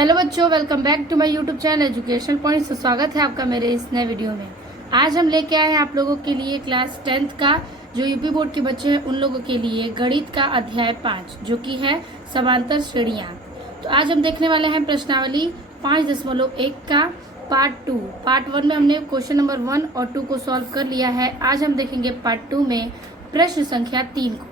Hello बच्चों, welcome back to my YouTube channel educational points. तो स्वागत है आपका मेरे इस नए वीडियो में। आज हम लेके आए हैं आप लोगों के लिए क्लास 10th का जो यूपी बोर्ड के बच्चे हैं उन लोगों के लिए गणित का अध्याय 5 जो कि है समांतर श्रेणियां। तो आज हम देखने वाले हैं प्रश्नावली 5.1 का पार्ट 2। पार्ट 1 में हमने क्वेश्चन नंबर 1 और 2 को सॉल्व कर लिया है। आज हम देखेंगे पार्ट 2 में प्रश्न संख्या 3 को।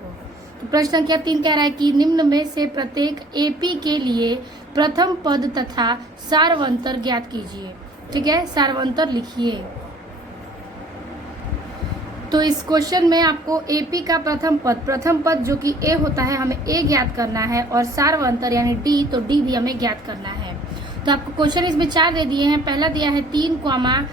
तो प्रश्न संख्या 3 कह रहा है कि निम्न में से प्रत्येक एपी के लिए प्रथम पद तथा सारवंतर ज्ञात कीजिए। ठीक है, सारवंतर लिखिए। तो इस क्वेश्चन में आपको एपी का प्रथम पद जो कि ए होता है हमें ए ज्ञात करना है और सारवंतर यानी डी, तो डी भी हमें ज्ञात करना है। तो आपको क्वेश्चन इसमें 4 दे दिए हैं। पहला दिया है 3, (1,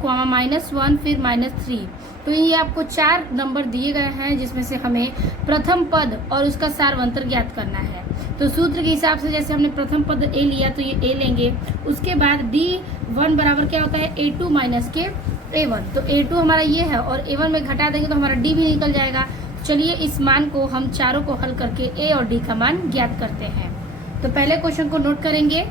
-1 फिर -3। तो ये आपको 4 नंबर दिए गए हैं जिसमें से हमें प्रथम पद और उसका सारवंतर ज्ञात करना है। तो सूत्र के हिसाब से जैसे हमने प्रथम पद ए लिया तो ये ए लेंगे। उसके बाद D1 बराबर क्या होता है A2 माइनस के A1। तो A2 हमारा ये है और A1 में घटा देंगे तो हमारा D भी निकल जाएगा। चलिए इस मान को हम चारों को हल करके A और D का मान ज्ञात करते हैं। तो पहले क्वेश्चन को नोट करेंगे।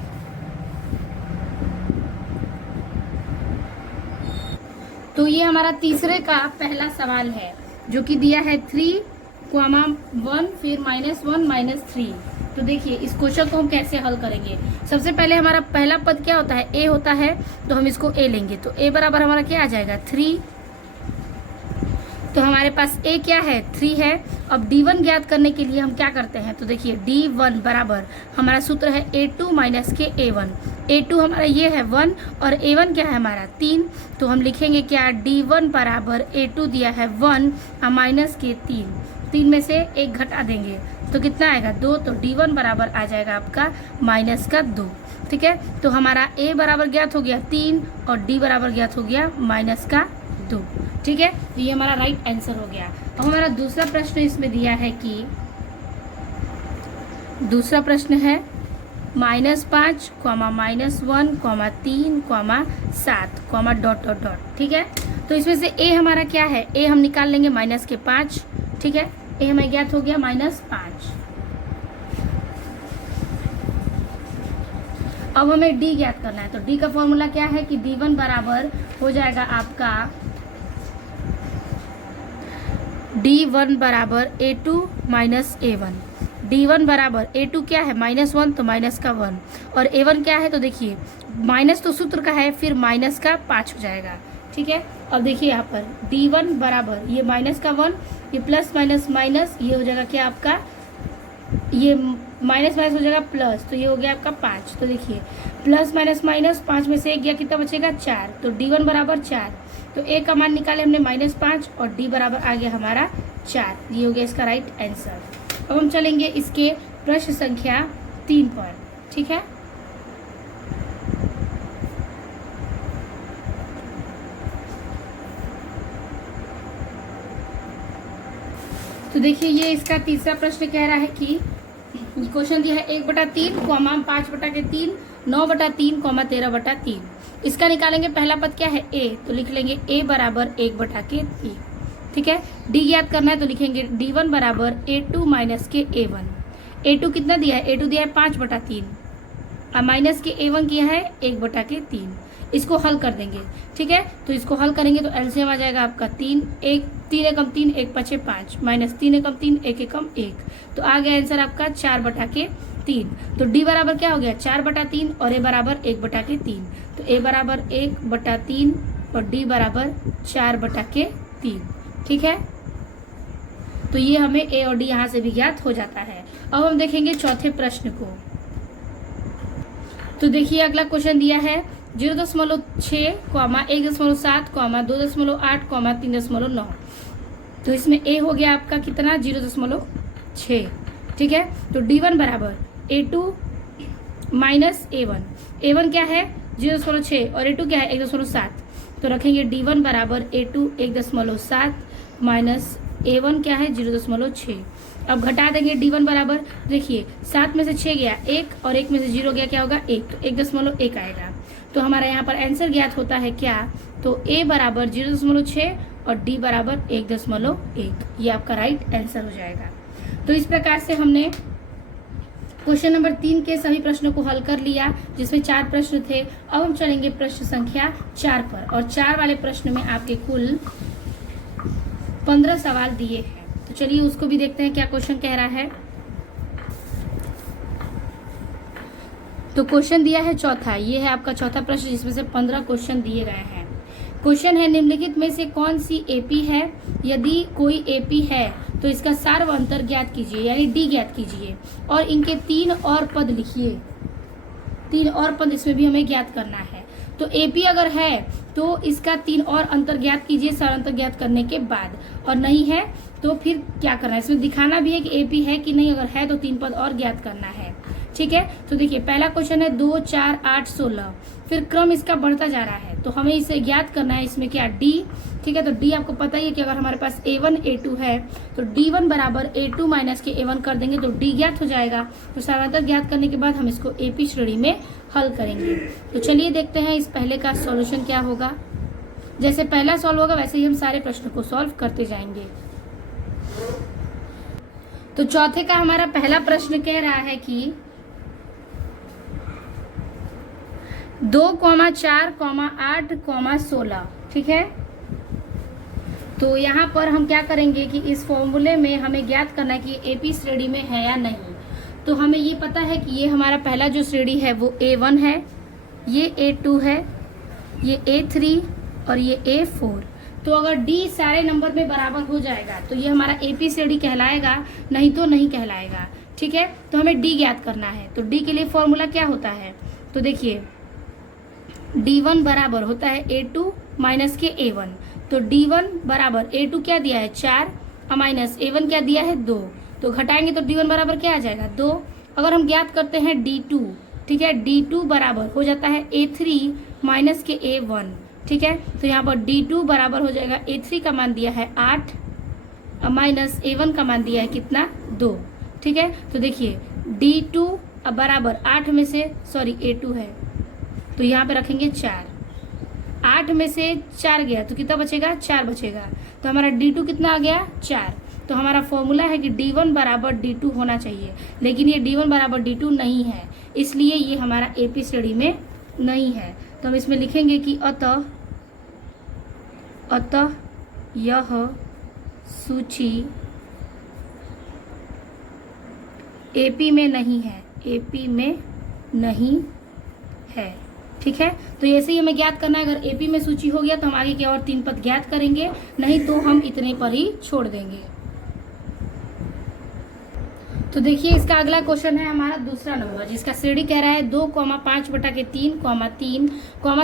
तो ये हमारा तीसरे का पहला सवाल है जो कि दिया है 3, (1 फिर -1 -3। तो देखिए इस क्वेश्चन को हम कैसे हल करेंगे। सबसे पहले हमारा पहला पद क्या होता है ए होता है, तो हम इसको ए लेंगे। तो ए बराबर हमारा क्या आ जाएगा 3। तो हमारे पास ए क्या है 3 है। अब D1 ज्ञात करने के लिए हम क्या करते हैं, तो देखिए D1 बराबर हमारा सूत्र है A2 माइनस के A1। A2 हमारा ये है 1 और A1 क्या है हमारा 3। तो हम लिखेंगे क्या D1 बराबर A2 दिया है 1 और माइनस के 3 में से 1 घटा देंगे तो कितना आएगा 2। तो D1 बराबर आ जाएगा आपका माइनस का 2। ठीक है, तो हमारा A बराबर ज्ञात हो गया 3 और D बराबर ज्ञात हो गया माइनस का 2। ठीक है, तो ये हमारा राइट आंसर हो गया। अब हमारा दूसरा प्रश्न इसमें दिया है कि दूसरा प्रश्न है -5, -1, (3, 7, डॉट डॉट डॉट। ठीक है, तो इसमें से ए हमारा क्या है, ए हम निकाल लेंगे -5। ठीक है, ए हमें ज्ञात हो गया -5। अब हमें डी ज्ञात करना है। तो डी का फॉर्मूला क्या है कि D1 बराबर हो जाएगा आपका D1 बराबर A2 माइनस A1। D1 बराबर A2 क्या है -1 तो माइनस का 1 और A1 क्या है, तो देखिए माइनस तो सूत्र का है फिर माइनस का 5 हो जाएगा। ठीक है, अब देखिए यहाँ पर D1 बराबर ये माइनस का 1, ये प्लस माइनस माइनस, ये हो जाएगा क्या आपका, ये माइनस माइनस हो जाएगा प्लस, तो ये हो गया आपका 5। तो देखिए प्लस माइनस माइनस 5 में से 1 गया, कितना बचेगा 4। तो D1 बराबर 4। तो ए का मान निकाले हमने -5 और डी बराबर आ गया हमारा 4। ये हो गया इसका राइट आंसर। अब हम चलेंगे इसके प्रश्न संख्या 3 पर। ठीक है, तो देखिए ये इसका तीसरा प्रश्न कह रहा है कि क्वेश्चन दिया है 1/3, 5/3, 9/3, 13/3। इसका निकालेंगे। पहला पद क्या है ए, तो लिख लेंगे ए बराबर 1/3। ठीक है, डी ज्ञात करना है तो लिखेंगे D1 बराबर A2 माइनस के A1। A2 कितना दिया है, A2 दिया है 5/3 और माइनस के A1 किया है 1/3। इसको हल कर देंगे। ठीक है, तो इसको हल करेंगे तो एलसीएम आ जाएगा आपका 3 एकम 3, 1 5 5 माइनस 3 एकम 3, 1 एकम 1। तो आ गया आंसर आपका 4/3। तो डी बराबर क्या हो गया 4/3 और ए बराबर 1/3। तो ए बराबर 1/3 और डी बराबर 4/3। ठीक है, तो ये हमें ए और डी यहाँ से भी ज्ञात हो जाता है। अब हम देखेंगे चौथे प्रश्न को। तो देखिए अगला क्वेश्चन दिया है 0.6, 1.7, 2.8, 3.9। तो इसमें ए हो गया आपका कितना 0.6। ठीक है, तो D1 बराबर A2 माइनस A1। A1 क्या है 0.6 और A2 क्या है 1.7। तो रखेंगे D1 बराबर A2 1.7 माइनस A1 क्या है 0.6। अब घटा देंगे D1 बराबर, देखिए 7 में से 6 गया 1 और 1 में से 0 गया, क्या होगा 1, तो 1.1 आएगा। तो हमारा यहाँ पर आंसर ज्ञात होता है क्या, तो A बराबर 0.6 और D बराबर 1.1। ये आपका राइट आंसर हो जाएगा। तो इस प्रकार से हमने क्वेश्चन नंबर 3 के सभी प्रश्नों को हल कर लिया, जिसमें 4 प्रश्न थे। अब हम चलेंगे प्रश्न संख्या 4 पर, और 4 वाले प्रश्न में आपके कुल 15 सवाल दिए हैं। तो चलिए उसको भी देखते हैं क्या क्वेश्चन कह रहा है। तो क्वेश्चन दिया है चौथा, ये है आपका चौथा प्रश्न, जिसमें से 15 क्वेश्चन दिए गए हैं। क्वेश्चन है निम्नलिखित में से कौन सी एपी है? यदि कोई एपी है तो इसका सार व अंतर ज्ञात कीजिए, यानी डी ज्ञात कीजिए, और इनके 3 और पद लिखिए। 3 और पद इसमें भी हमें ज्ञात करना है। तो एपी अगर है तो इसका 3 और अंतर ज्ञात कीजिए सार अंतर ज्ञात करने के बाद, और नहीं है तो फिर क्या करना है, इसमें दिखाना भी है कि एपी है कि नहीं। अगर है तो 3 पद और ज्ञात करना है। ठीक है, तो देखिए पहला क्वेश्चन है 2, 4, 8, 16, फिर क्रम इसका बढ़ता जा रहा है, तो हमें इसे ज्ञात करना है। इसमें क्या डी, ठीक है, तो डी आपको पता ही है कि अगर हमारे पास A1 A2 है तो D1 बराबर A2 माइनस के A1 कर देंगे तो डी ज्ञात हो जाएगा। तो सारांतर ज्ञात करने के बाद हम इसको एपी श्रेणी में हल करेंगे। तो चलिए देखते हैं इस पहले का सॉल्यूशन क्या होगा। जैसे पहला सॉल्व होगा वैसे ही हम सारे प्रश्नों को सॉल्व करते जाएंगे। तो चौथे का हमारा पहला प्रश्न कह रहा है कि 2, 4, 8, 16, ठीक है। तो यहाँ पर हम क्या करेंगे कि इस फॉर्मूले में हमें ज्ञात करना है कि एपी श्रेणी में है या नहीं। तो हमें ये पता है कि ये हमारा पहला जो श्रेणी है वो A1 है, ये A2 है, ये A3 और ये A4। तो अगर D सारे नंबर में बराबर हो जाएगा तो ये हमारा एपी श्रेणी कहलाएगा, नहीं तो नहीं कहलाएगा। ठीक है, तो हमें D ज्ञात करना है। तो D के लिए फॉर्मूला क्या होता है? तो देखिए D1 बराबर होता है A2 माइनस के A1। तो D1 बराबर A2 क्या दिया है 4 और माइनस A1 क्या दिया है 2। तो घटाएंगे तो D1 बराबर क्या आ जाएगा 2। अगर हम ज्ञात करते हैं D2, ठीक है, D2 बराबर हो जाता है A3 माइनस के A1। ठीक है, तो यहाँ पर D2 बराबर हो जाएगा A3 का मान दिया है 8 और माइनस A1 का मान दिया है कितना 2। ठीक है, तो देखिए D2 बराबर 8 में से A2 है तो यहाँ पे रखेंगे 4, 8 में से 4 गया तो कितना बचेगा 4 बचेगा। तो हमारा D2 कितना आ गया 4। तो हमारा फॉर्मूला है कि D1 बराबर D2 होना चाहिए, लेकिन ये D1 बराबर D2 नहीं है, इसलिए ये हमारा एपी श्रेणी में नहीं है। तो हम इसमें लिखेंगे कि अतः यह सूची एपी में नहीं है, एपी में नहीं है। ठीक है, तो ऐसे ही हमें ज्ञात करना है। अगर एपी में सूची हो गया तो हम आगे के और 3 पद ज्ञात करेंगे, नहीं तो हम इतने पर ही छोड़ देंगे। तो देखिए इसका अगला क्वेश्चन है हमारा दूसरा नंबर, जिसका श्रेणी कह रहा है 2, 5 बटा के 3, 3,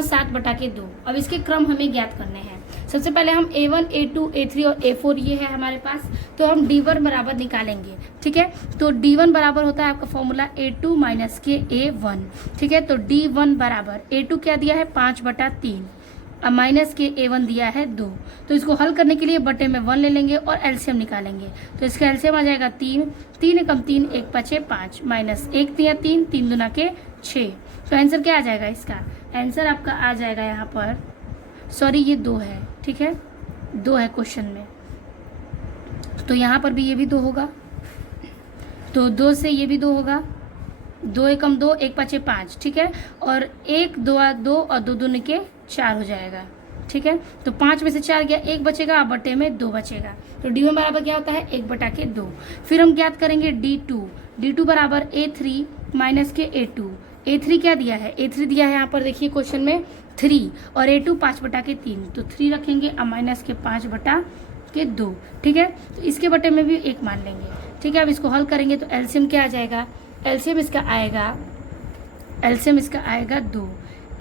7 बटा के 2। अब इसके क्रम हमें ज्ञात करने हैं। सबसे पहले हम A1, A2, A3 और A4 ये है हमारे पास, तो हम D1 बराबर निकालेंगे। ठीक है, तो D1 बराबर होता है आपका फॉर्मूला A2 माइनस के A1। ठीक है, तो D1 बराबर A2 क्या दिया है 5 बटा 3 और माइनस के A1 दिया है 2। तो इसको हल करने के लिए बटे में 1 ले लेंगे और एलसीएम निकालेंगे। तो इसका एलसीएम आ जाएगा 3, 3 एकम 3, 1 5 5 माइनस 1 3 3, 3 दूना के 6। तो आंसर क्या आ जाएगा इसका? आंसर आपका आ जाएगा यहाँ पर, सॉरी ये 2 है। ठीक है, 2 है क्वेश्चन में, तो यहाँ पर भी ये भी 2 होगा, तो 2 से ये भी 2 होगा, 2 एकम 2, 1 5 5। ठीक है, और 1 2 2 और 2 दूनी के 4 हो जाएगा। ठीक है, तो 5 में से 4 गया, 1 बचेगा, अब बटे में 2 बचेगा। तो D1 बराबर क्या होता है 1 बटा के 2। फिर हम ज्ञात करेंगे D2 बराबर A3 माइनस के A2। A3 क्या दिया है? A3 दिया है यहाँ पर देखिए क्वेश्चन में 3 और A2 5 बटा के 3, तो 3 रखेंगे और माइनस के 5 बटा के 2। ठीक है, तो इसके बटे में भी 1 मान लेंगे। ठीक है, अब इसको हल करेंगे तो एलसीएम क्या आ जाएगा? एलसीएम इसका आएगा 2।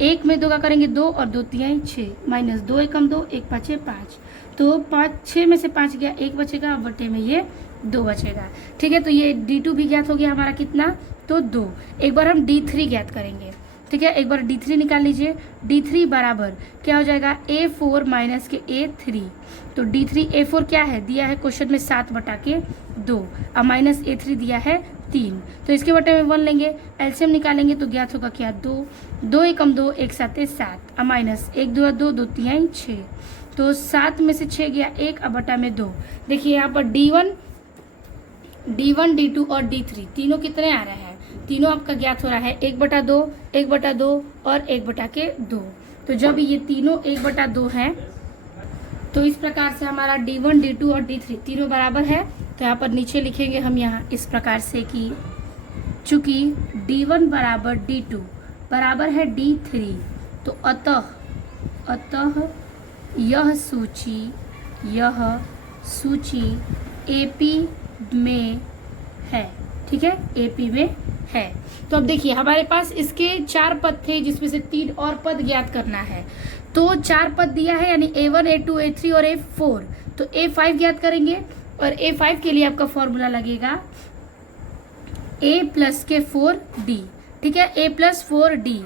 1 में 2 का करेंगे 2 और 2 3 6 माइनस 2 एकम 2, 1 5 5। तो 6 में से 5 गया, 1 बचेगा, अब बटे में ये 2 बचेगा। ठीक है, तो ये D2 भी ज्ञात हो गया हमारा कितना, तो 2। एक बार हम D3 ज्ञात करेंगे। ठीक है, एक बार D3 निकाल लीजिए। D3 बराबर क्या हो जाएगा A4 माइनस के A3। तो D3 A4 क्या है दिया है क्वेश्चन में 7 बटा के 2 और माइनस A3 दिया है 3। तो इसके बटे में 1 लेंगे, एलसीएम निकालेंगे तो ज्ञात होगा क्या 2, 2 एकम 2, 1 7 7 और माइनस 1 2 2 2 3 6। तो 7 में से 6 गया 1 और बटा में 2। देखिए यहाँ पर D1 D2 और D3 तीनों कितने आ रहे हैं? तीनों आपका ज्ञात हो रहा है 1/2, 1/2 और 1/2। तो जब ये तीनों 1/2 है तो इस प्रकार से हमारा D1, D2 और D3 तीनों बराबर है। तो यहाँ पर नीचे लिखेंगे हम यहाँ इस प्रकार से कि चूंकि D1 बराबर D2 बराबर है D3, तो अतः यह सूची AP में है। ठीक है, AP में है। तो अब देखिए हमारे पास इसके 4 पद थे जिसमें से 3 और पद ज्ञात करना है। तो 4 पद दिया है यानी A1, A2, A3 और A4। तो A5 ज्ञात करेंगे और A5 के लिए आपका फॉर्मूला लगेगा A+4D। ठीक है, A+4D।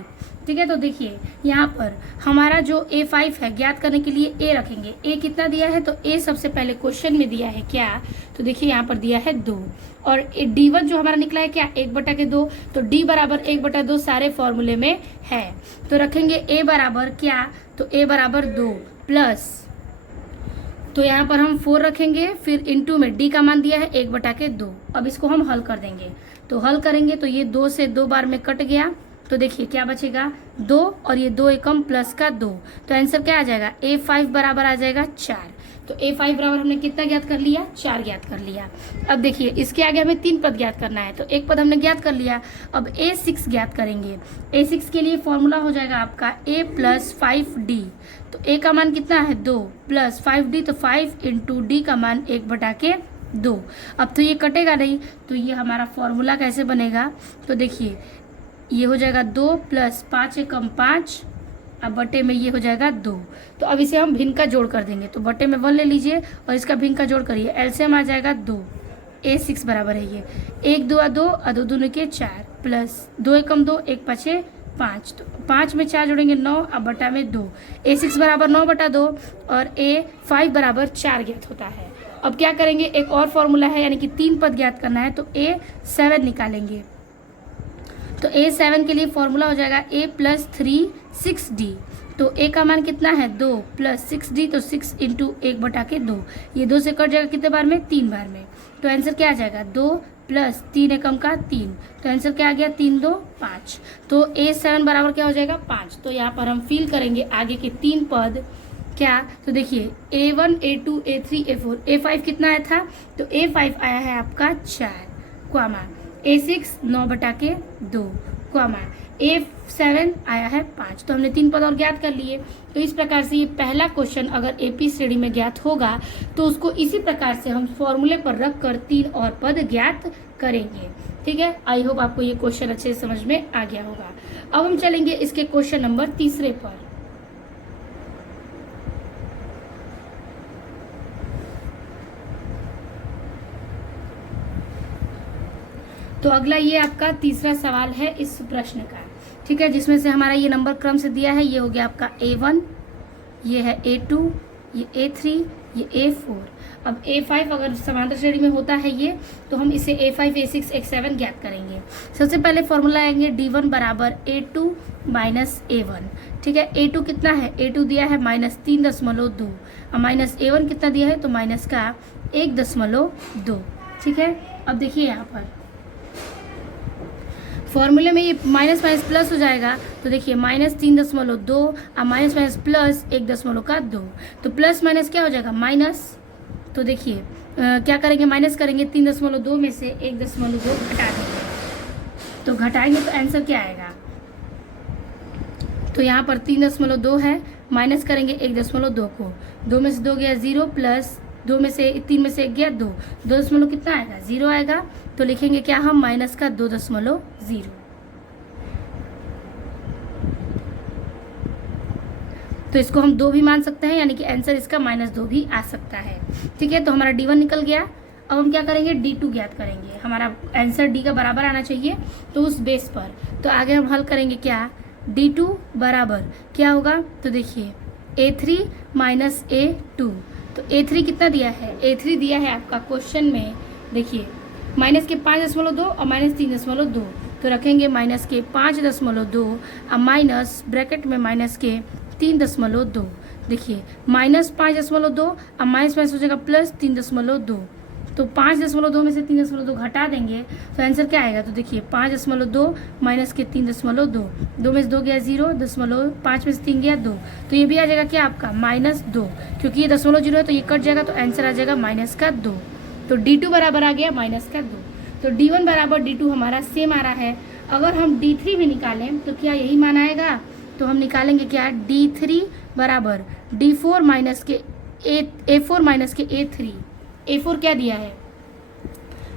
ठीक है, तो देखिए यहाँ पर हमारा जो A5 है ज्ञात करने के लिए A रखेंगे। A कितना दिया है, तो A सबसे पहले क्वेश्चन में दिया है क्या, तो देखिए यहाँ पर दिया है 2। और D1 जो हमारा निकला है क्या, 1/2। तो D बराबर 1/2 सारे फॉर्मूले में है। तो रखेंगे A बराबर क्या, तो A बराबर 2 प्लस, तो यहाँ पर हम 4 रखेंगे, फिर इनटू में D का मान दिया है 1/2। अब इसको हम हल कर देंगे। तो हल करेंगे तो ये 2 से 2 बार में कट गया। तो देखिए क्या बचेगा, 2 और ये 2 एकम प्लस का 2। तो आंसर क्या आ जाएगा, A5 बराबर आ जाएगा 4। तो A5 बराबर हमने कितना ज्ञात कर लिया, 4 ज्ञात कर लिया। अब देखिए इसके आगे हमें 3 पद ज्ञात करना है। तो एक पद हमने ज्ञात कर लिया। अब A6 ज्ञात करेंगे। A6 के लिए फॉर्मूला हो जाएगा आपका A+5D। तो A का मान कितना है, 2 प्लस 5D, तो 5 इंटू D का मान 1/2। अब तो ये कटेगा नहीं, तो ये हमारा फॉर्मूला कैसे बनेगा, तो देखिए ये हो जाएगा 2 प्लस 5 एकम 5, अब बटे में ये हो जाएगा 2। तो अब इसे हम भिन्न का जोड़ कर देंगे। तो बटे में 1 ले लीजिए और इसका भिन्न का जोड़ करिए, एलसीएम आ जाएगा 2। A6 बराबर है ये 1 2 2 2 2 के 4 प्लस 2 एकम 2, 1 5 5। तो 5 में 4 जोड़ेंगे 9, अब बटा में 2। A6 बराबर 9/2 और A5 बराबर 4 ज्ञात होता है। अब क्या करेंगे, एक और फॉर्मूला है यानी कि 3 पद ज्ञात करना है। तो A7 निकालेंगे। तो A7 के लिए फॉर्मूला हो जाएगा A+3 6D। तो A का मान कितना है, 2 प्लस 6D, तो 6 इंटू 1/2। ये 2 से कट जाएगा कितने बार में, 3 बार में। तो आंसर क्या आ जाएगा, 2 प्लस 3 एकम का 3। तो आंसर क्या आ गया, 3 2 5। तो A7 बराबर क्या हो जाएगा, 5। तो यहाँ पर हम फिल करेंगे आगे के 3 पद क्या, तो देखिए A1, A2, A3, A4। A5 कितना आया था, तो A5 आया है आपका 4 क्वामा। A6 9/2 comma. A7 आया है 5। तो हमने 3 पद और ज्ञात कर लिए। तो इस प्रकार से ये पहला क्वेश्चन अगर AP श्रेणी में ज्ञात होगा तो उसको इसी प्रकार से हम फॉर्मूले पर रख कर 3 और पद ज्ञात करेंगे। ठीक है, आई होप आपको ये क्वेश्चन अच्छे से समझ में आ गया होगा। अब हम चलेंगे इसके क्वेश्चन नंबर 3 पर। तो अगला ये आपका तीसरा सवाल है इस प्रश्न का। ठीक है, जिसमें से हमारा ये नंबर क्रम से दिया है। ये हो गया आपका A1, ये है A2, ये A3, ये A4। अब A5 अगर समांतर श्रेणी में होता है ये, तो हम इसे A5, A6, A7 ज्ञात करेंगे। सबसे पहले फॉर्मूला आएंगे D1 बराबर A2 माइनस A1। ठीक है, A2 कितना है, A2 दिया है -3.2 और माइनस A1 कितना दिया है, तो माइनस का 1.2। ठीक है, अब देखिए यहाँ पर फॉर्मूले में ये माइनस माइनस प्लस हो जाएगा। तो देखिए -3.2 और माइनस माइनस प्लस 1.2। तो प्लस माइनस क्या हो जाएगा, माइनस। तो देखिए क्या करेंगे, माइनस करेंगे, 3.2 में से 1.2 घटा देंगे। तो घटाएंगे तो आंसर क्या आएगा, तो यहाँ पर 3.2 है, माइनस करेंगे 1.2 को, 2 में से 2 गया 0 प्लस 2 में से 3 में से 1 गया 2, 2 कितना आएगा, 0 आएगा। तो लिखेंगे क्या हम, माइनस का 2.0। तो इसको हम 2 भी मान सकते हैं, यानी कि आंसर इसका -2 भी आ सकता है। ठीक है, तो हमारा D1 निकल गया। अब हम क्या करेंगे, D2 ज्ञात करेंगे। हमारा आंसर D का बराबर आना चाहिए, तो उस बेस पर तो आगे हम हल करेंगे क्या, D2 बराबर क्या होगा, तो देखिए A3 माइनस A2। तो A3 कितना दिया है, A3 दिया है आपका क्वेश्चन में, देखिए माइनस के 5.2 और -3.2। तो रखेंगे माइनस के 5.2 और माइनस ब्रैकेट में माइनस के 3.2। देखिए -5.2 और माइनस माइनस हो जाएगा +3.2। तो 5.2 में से 3.2 घटा देंगे तो आंसर क्या आएगा। तो देखिए 5.2 माइनस के 3.2, 2 में से 2 गया 0, 5 में से 3 गया 2, तो ये भी आ जाएगा क्या आपका -2, क्योंकि ये 0.0 है तो ये कट जाएगा, तो आंसर आ जाएगा -2। तो D2 बराबर आ गया -2। तो D1 बराबर D2 हमारा सेम आ रहा है। अगर हम D3 भी निकालें तो क्या यही मान आएगा। तो हम निकालेंगे क्या, D3 बराबर D4 माइनस के A4 माइनस के A3। A4 क्या दिया है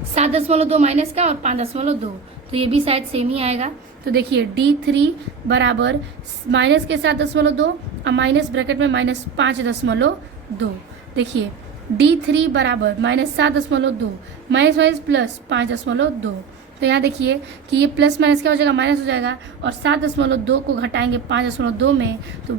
7.2 माइनस का और 5.2, तो ये भी शायद सेम ही आएगा। तो देखिए D3 बराबर माइनस के 7.2 और माइनस ब्रैकेट में -5.2। देखिए D3 बराबर -7.2 माइनस माइनस प्लस 5.2। तो यहाँ देखिए कि ये प्लस माइनस क्या हो जाएगा, माइनस हो जाएगा, और 7.2 को घटाएंगे 5.2 में, तो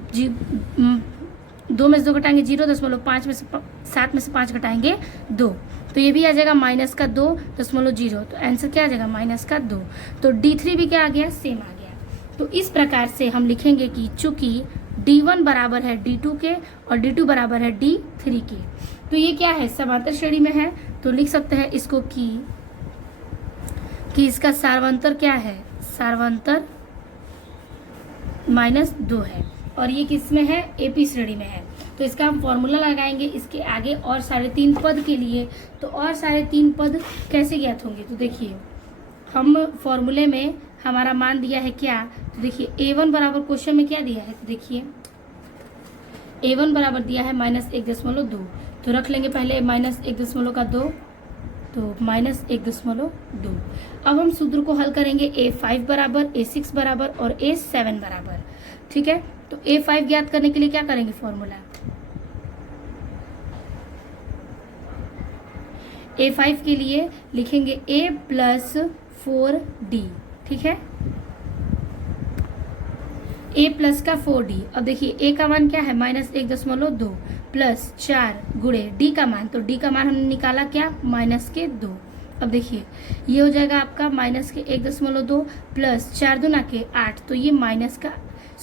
2 में से 2 घटाएंगे 0.5 में से 7 में से 5 घटाएंगे 2, तो ये भी आ जाएगा -2.0। तो आंसर क्या आ जाएगा -2। तो D3 भी क्या आ गया, सेम आ गया। तो इस प्रकार से हम लिखेंगे कि चूंकि D1 बराबर है D2 के और D2 बराबर है D3 के, तो ये क्या है, समांतर श्रेणी में है, तो लिख सकते हैं इसको कि इसका सार्वंतर क्या है, सार्वंतर -2 है, और ये किस में है, AP श्रेणी में है। तो इसका हम फॉर्मूला लगाएंगे इसके आगे और 3.5 पद के लिए। तो और 3.5 पद कैसे ज्ञात होंगे, तो देखिए हम फॉर्मूले में हमारा मान दिया है क्या, तो देखिए A1 बराबर क्वेश्चन में क्या दिया है, तो देखिए A1 बराबर दिया है -1.2, तो रख लेंगे पहले -1.2, तो -1.2। अब हम सूत्र को हल करेंगे A5 बराबर, A6 बराबर और A7 बराबर, ठीक है। तो A5 ज्ञात करने के लिए क्या करेंगे, फॉर्मूला A5 के लिए लिखेंगे A + 4D, ठीक है, A प्लस का 4D। अब देखिए A का मान क्या है -1.2 प्लस 4 गुणे D का मान, तो D का मान हमने निकाला क्या -2। अब देखिए ये हो जाएगा आपका -1.2 प्लस 4 दूना के 8, तो ये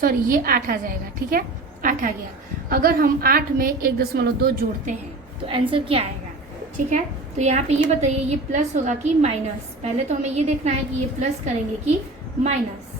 ये 8 आ जाएगा, ठीक है, 8 आ गया। अगर हम 8 में 1.2 जोड़ते हैं तो आंसर क्या आएगा, ठीक है। तो यहाँ पे ये बताइए ये प्लस होगा कि माइनस, पहले तो हमें ये देखना है कि ये प्लस करेंगे कि माइनस।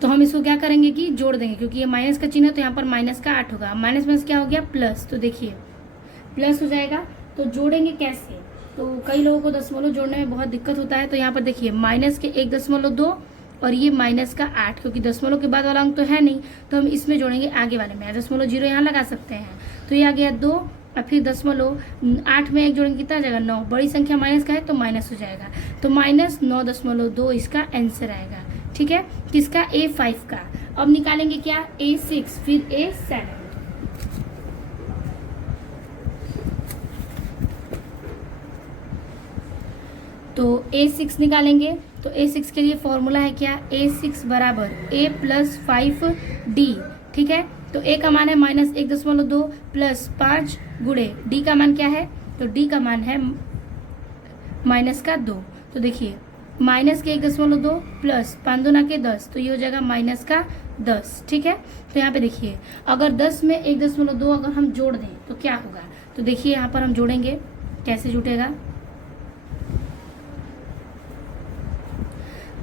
तो हम इसको क्या करेंगे कि जोड़ देंगे, क्योंकि ये माइनस का चिन्ह है तो यहाँ पर माइनस का 8 होगा, माइनस माइनस क्या हो गया प्लस, तो देखिए प्लस हो जाएगा। तो जोड़ेंगे कैसे, तो कई लोगों को दशमलव जोड़ने में बहुत दिक्कत होता है। तो यहाँ पर देखिए माइनस के 1.2 और ये माइनस का 8, क्योंकि दशमलव के बाद वाला अंक तो है नहीं, तो हम इसमें जोड़ेंगे आगे वाले में, 0.0 यहाँ लगा सकते हैं। तो ये आ गया 2 और फिर 8 में 1 जोड़ेंगे कितना आ जाएगा 9, बड़ी संख्या माइनस का है तो माइनस हो जाएगा, तो -9.2 इसका आंसर आएगा, ठीक है, किसका A5 का। अब निकालेंगे क्या A6 फिर A7। तो A6 निकालेंगे, तो A6 के लिए फॉर्मूला है क्या, A6 बराबर A + 5D, ठीक है। तो A का मान है -1.2 प्लस 5 गुणे D का मान क्या है, तो D का मान है -2। तो देखिए माइनस के 1.2 प्लस 5 दूना के 10, तो ये हो जाएगा -10, ठीक है। तो यहाँ पे देखिए अगर 10 में 1.2 अगर हम जोड़ दें तो क्या होगा, तो देखिए यहाँ पर हम जोड़ेंगे, कैसे जुटेगा,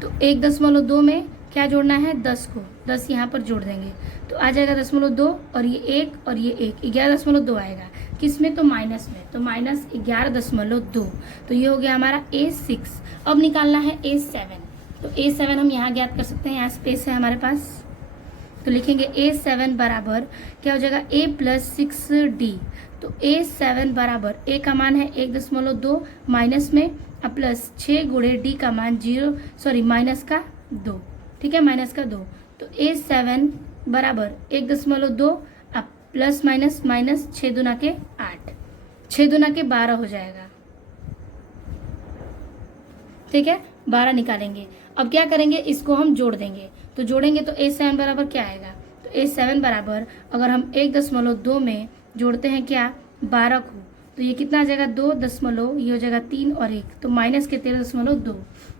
तो 1.2 में क्या जोड़ना है 10 को, 10 यहाँ पर जोड़ देंगे तो आ जाएगा 0.2 और ये 1 और ये 1, 11.2 आएगा, किस में, तो माइनस में, तो -11.2। तो ये हो गया हमारा A6। अब निकालना है A7, तो A7 हम यहाँ ज्ञात कर सकते हैं, यहाँ स्पेस है हमारे पास, तो लिखेंगे A7 बराबर क्या हो जाएगा A + 6D। तो A7 बराबर A का मान है 1.2 माइनस में अब प्लस 6 गुणे D का मान माइनस का 2, ठीक है, माइनस का 2। तो A7 बराबर 1.2 अब प्लस माइनस 6 दूना के 8, 6 दूना के 12 हो जाएगा, ठीक है। 12 निकालेंगे। अब क्या करेंगे, इसको हम जोड़ देंगे। तो जोड़ेंगे तो A7 बराबर क्या आएगा, तो A7 बराबर अगर हम 1.2 में जोड़ते हैं क्या 12 को, तो ये कितना आ जाएगा 2 दशमलव, ये हो जाएगा 3 और 1, तो माइनस के 13.2।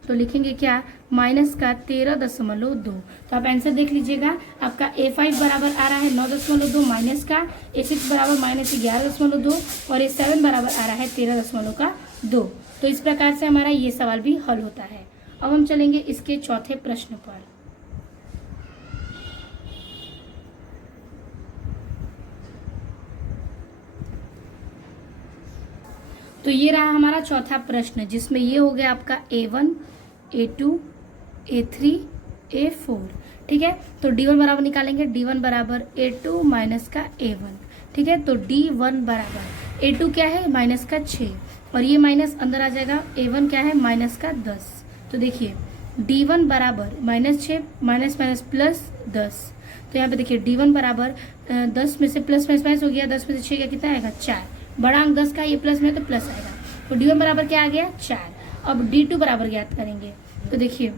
तो लिखेंगे क्या माइनस का 13.2। तो आप आंसर देख लीजिएगा, आपका A5 बराबर आ रहा है 9.2 माइनस का, A6 बराबर माइनस 11.2 और A7 बराबर आ रहा है 13.2। तो इस प्रकार से हमारा ये सवाल भी हल होता है। अब हम चलेंगे इसके चौथे प्रश्न पर। तो ये रहा हमारा चौथा प्रश्न, जिसमें ये हो गया आपका A1, A2, A3, A4। ठीक है, तो D1 बराबर निकालेंगे, D1 बराबर A2 माइनस का A1। ठीक है, तो D1 बराबर A2 क्या है माइनस का 6 और ये माइनस अंदर आ जाएगा, A1 क्या है माइनस का 10। तो देखिए D1 बराबर -6 माइनस माइनस प्लस 10। तो यहाँ पे देखिए D1 बराबर 10 में से प्लस माइनस माइनस हो गया, 10 में से 6 का कितना आएगा 4, बड़ा अंक 10 का, ये प्लस में तो प्लस आएगा। तो D1 बराबर क्या आ गया 4। अब D2 बराबर ज्ञात करेंगे, तो देखिए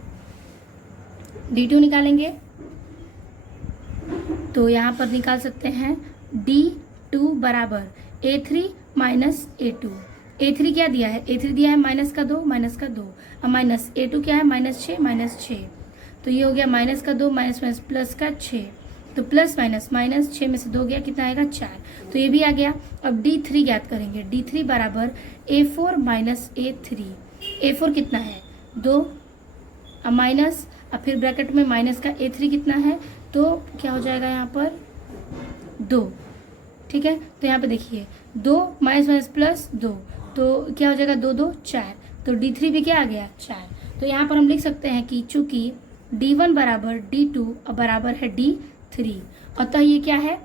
D2 निकालेंगे, तो यहाँ पर निकाल सकते हैं D2 बराबर A3 माइनस A2। A3 क्या दिया है, A3 दिया है माइनस का 2 अब माइनस A2 क्या है -6 तो ये हो गया माइनस का 2 माइनस माइनस प्लस का 6, तो प्लस माइनस माइनस 6 में से 2 गया, कितना आएगा 4, तो ये भी आ गया। अब D3 ज्ञात करेंगे, D3 बराबर A4 माइनस A3। A4 कितना है 2, अब माइनस, अब फिर ब्रैकेट में माइनस का A3 कितना है, तो क्या हो जाएगा यहाँ पर 2। ठीक है, तो यहाँ पे देखिए 2 माइनस माइनस प्लस 2, तो क्या हो जाएगा 2 2 4, तो D3 भी क्या आ गया 4। तो यहाँ पर हम लिख सकते हैं कि चूंकि D1 बराबर D2 बराबर है D3, अतः ये क्या है,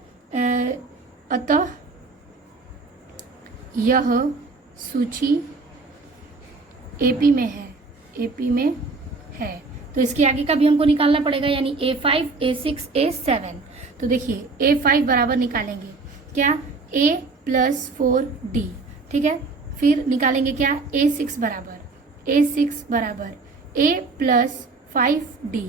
अतः यह सूची AP में है। तो इसके आगे का भी हमको निकालना पड़ेगा, यानी A5, A6, A7। तो देखिए A5 बराबर निकालेंगे क्या A प्लस 4D। ठीक है, फिर निकालेंगे क्या A6 बराबर A प्लस 5D।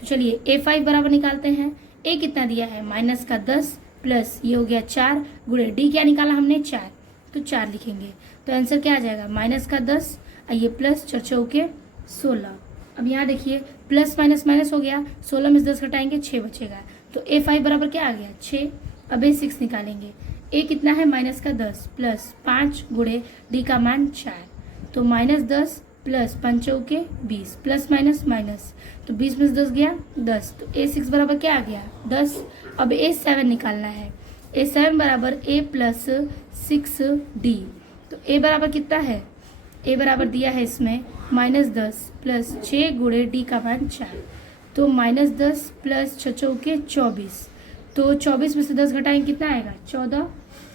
तो चलिए A5 बराबर निकालते हैं, A कितना दिया है माइनस का 10 प्लस ये हो गया 4 गुणे D क्या निकाला हमने 4, तो 4 लिखेंगे। तो आंसर क्या आ जाएगा माइनस का 10 ये प्लस 4 चौके 16। अब यहाँ देखिए प्लस माइनस माइनस हो गया, 16 में से 10 घटाएंगे 6 बचेगा, तो A5 बराबर क्या आ गया 6। अब A6 निकालेंगे, A कितना है माइनस का 10 प्लस 5 गुणे D का मान 4, तो -10 प्लस 5 चौके 20 प्लस माइनस माइनस, तो 20 में से 10 गया 10, तो A6 बराबर क्या आ गया 10। अब A7 निकालना है, A7 बराबर A प्लस 6D। तो A बराबर कितना है, A बराबर दिया है इसमें -10 प्लस 6 गुणे D का मान 4, तो -10 प्लस 6 चौके 24, तो 24 में से 10 घटाएंगे कितना आएगा 14,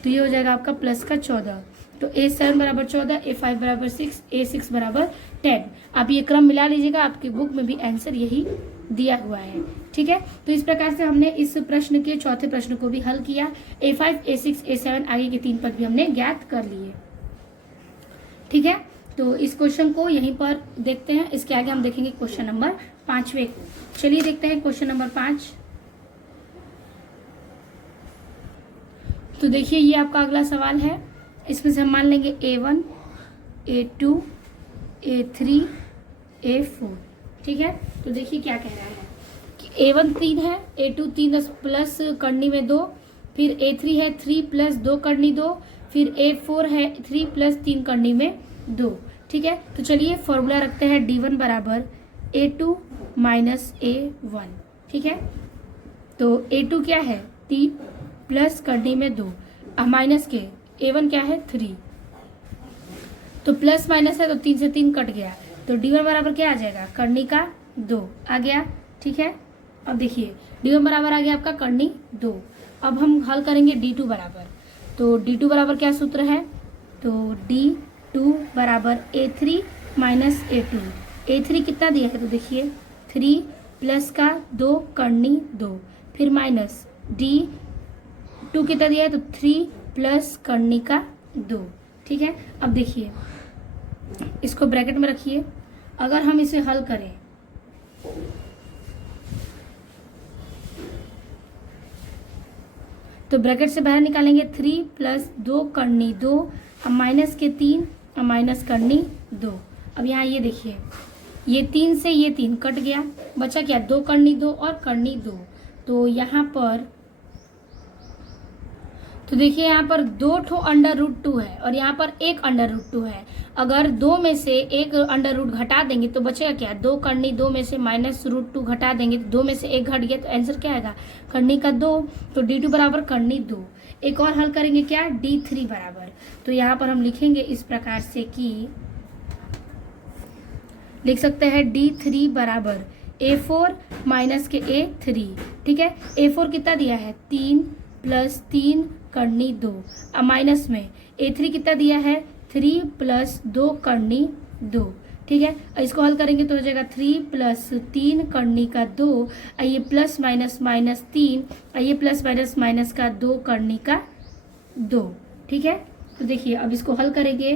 तो ये हो जाएगा आपका प्लस का 14। तो A7 बराबर 14, A5 बराबर 6, A6 बराबर 10। आप ये क्रम मिला लीजिएगा, आपके बुक में भी आंसर यही दिया हुआ है। ठीक है, तो इस प्रकार से हमने इस प्रश्न के चौथे प्रश्न को भी हल किया। A5, A6, A7 आगे के 3 पद भी हमने ज्ञात कर लिए। ठीक है, तो इस क्वेश्चन को यहीं पर देखते हैं, इसके आगे हम देखेंगे क्वेश्चन नंबर 5वें को। चलिए देखते हैं क्वेश्चन नंबर 5। तो देखिए ये आपका अगला सवाल है, इसमें से हम मान लेंगे A1, A2, A3, A4। ठीक है, तो देखिए क्या कह रहा है कि A1 3 है, A2 3 प्लस करनी में 2, फिर A3 है 3 प्लस 2 करनी 2, फिर A4 है 3 प्लस 3 करनी में 2। ठीक है, तो चलिए फॉर्मूला रखते हैं D1 बराबर A2 माइनस A1। ठीक है, तो A2 क्या है 3 प्लस करनी में 2, माइनस के A1 क्या है 3, तो प्लस माइनस है तो 3 से 3 कट गया, तो D1 बराबर क्या आ जाएगा करनी का 2 आ गया। ठीक है, अब देखिए D1 बराबर आ गया आपका करनी 2। अब हम हल करेंगे D2 बराबर, तो D2 बराबर क्या सूत्र है, तो D2 बराबर A3 माइनस A2। A3 कितना दिया है, तो देखिए 3 प्लस का 2 करनी 2, फिर माइनस D2 कितना दिया है, तो 3 प्लस करनी का 2। ठीक है, अब देखिए इसको ब्रैकेट में रखिए, अगर हम इसे हल करें तो ब्रैकेट से बाहर निकालेंगे 3 प्लस 2 करनी 2, अब माइनस के 3, अब माइनस करनी 2। अब यहाँ ये देखिए, ये 3 से ये 3 कट गया, बचा क्या 2 करनी 2 और करनी 2। तो यहाँ पर तो देखिए यहाँ पर 2 ठो अंडर रूट 2 है और यहाँ पर 1 अंडर रूट 2 है। अगर 2 में से 1 अंडर रूट घटा देंगे तो बचेगा क्या 2 करनी 2 में से माइनस रूट 2 घटा देंगे तो 2 में से 1 घट गया तो आंसर क्या आएगा करनी का 2। तो D2 बराबर करनी 2। एक और हल करेंगे क्या D3 बराबर, तो यहाँ पर हम लिखेंगे इस प्रकार से कि लिख सकते हैं D3 बराबर A4 माइनस के A3। ठीक है, A4 कितना दिया है 3 प्लस 3 करनी 2, अब माइनस में A3 कितना दिया है 3 प्लस 2 करनी 2। ठीक है, इसको हल करेंगे तो हो जाएगा 3 प्लस 3 करनी का 2, ये प्लस माइनस माइनस 3, ये प्लस माइनस माइनस का 2 करनी का 2। ठीक है, तो देखिए अब इसको हल करेंगे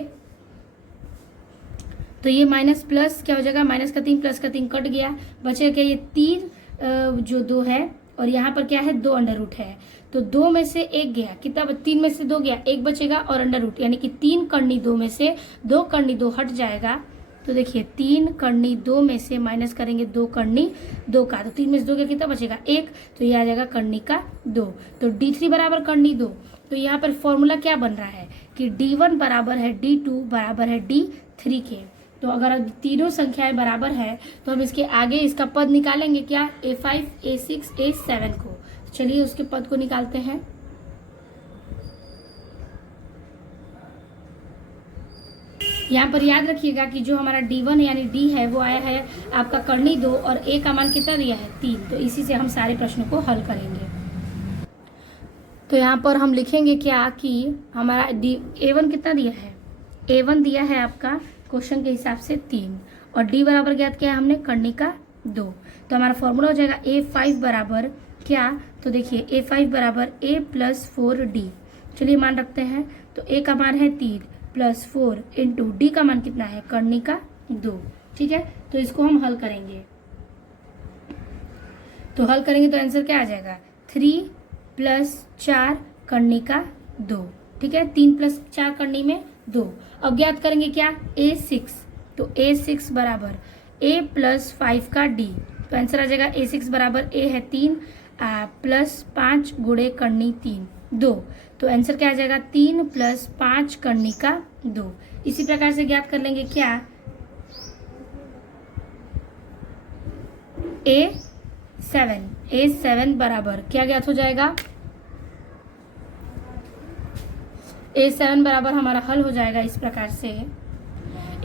तो ये माइनस प्लस क्या हो जाएगा, माइनस का 3 प्लस का 3 कट गया, बचेगा क्या ये 3 जो 2 है और यहाँ पर क्या है 2 अंडर रूट है, तो 2 में से 1 गया, कितना 3 में से 2 गया, 1 बचेगा और अंडर रूट यानी कि 3 करनी 2 में से 2 करनी 2 हट जाएगा। तो देखिए 3 करनी 2 में से माइनस करेंगे 2 करनी 2 का, तो 3 में से 2 गया, कितना बचेगा 1, तो ये आ जाएगा करनी का 2। तो D3 बराबर करनी 2। तो यहाँ पर फॉर्मूला क्या बन रहा है कि D1 बराबर है D2 बराबर है D3 के। तो अगर तीनों संख्याएं बराबर है तो हम इसके आगे इसका पद निकालेंगे क्या A5 A6 A7 को। चलिए उसके पद को निकालते हैं। यहाँ पर याद रखिएगा कि जो हमारा D1 यानी D है वो आया है आपका करनी 2 और A का मान कितना दिया है 3, तो इसी से हम सारे प्रश्नों को हल करेंगे। तो यहाँ पर हम लिखेंगे क्या कि हमारा A1 कितना दिया है, A1 दिया है आपका क्वेश्चन के हिसाब से 3 और D बराबर ज्ञात किया हमने करनी का 2। तो हमारा फॉर्मूला हो जाएगा A5 बराबर क्या, तो देखिए A5 बराबर A प्लस 4D। चलिए मान रखते हैं, तो A का मान है 3 प्लस 4 इंटू D का मान कितना है करनी का 2। ठीक है, तो इसको हम हल करेंगे, तो हल करेंगे तो आंसर क्या आ जाएगा 3 प्लस 4 करनी का 2। ठीक है, 3 प्लस 4 करनी में 2। अब ज्ञात करेंगे क्या A6, तो A6 बराबर A प्लस 5 का D, तो आंसर आ जाएगा A6 बराबर A है 3 प्लस 5 गुणे करनी 3 2, तो आंसर क्या आ जाएगा 3 प्लस 5 करनी का 2। इसी प्रकार से ज्ञात कर लेंगे क्या A7 बराबर क्या ज्ञात हो जाएगा, A7 बराबर हमारा हल हो जाएगा इस प्रकार से।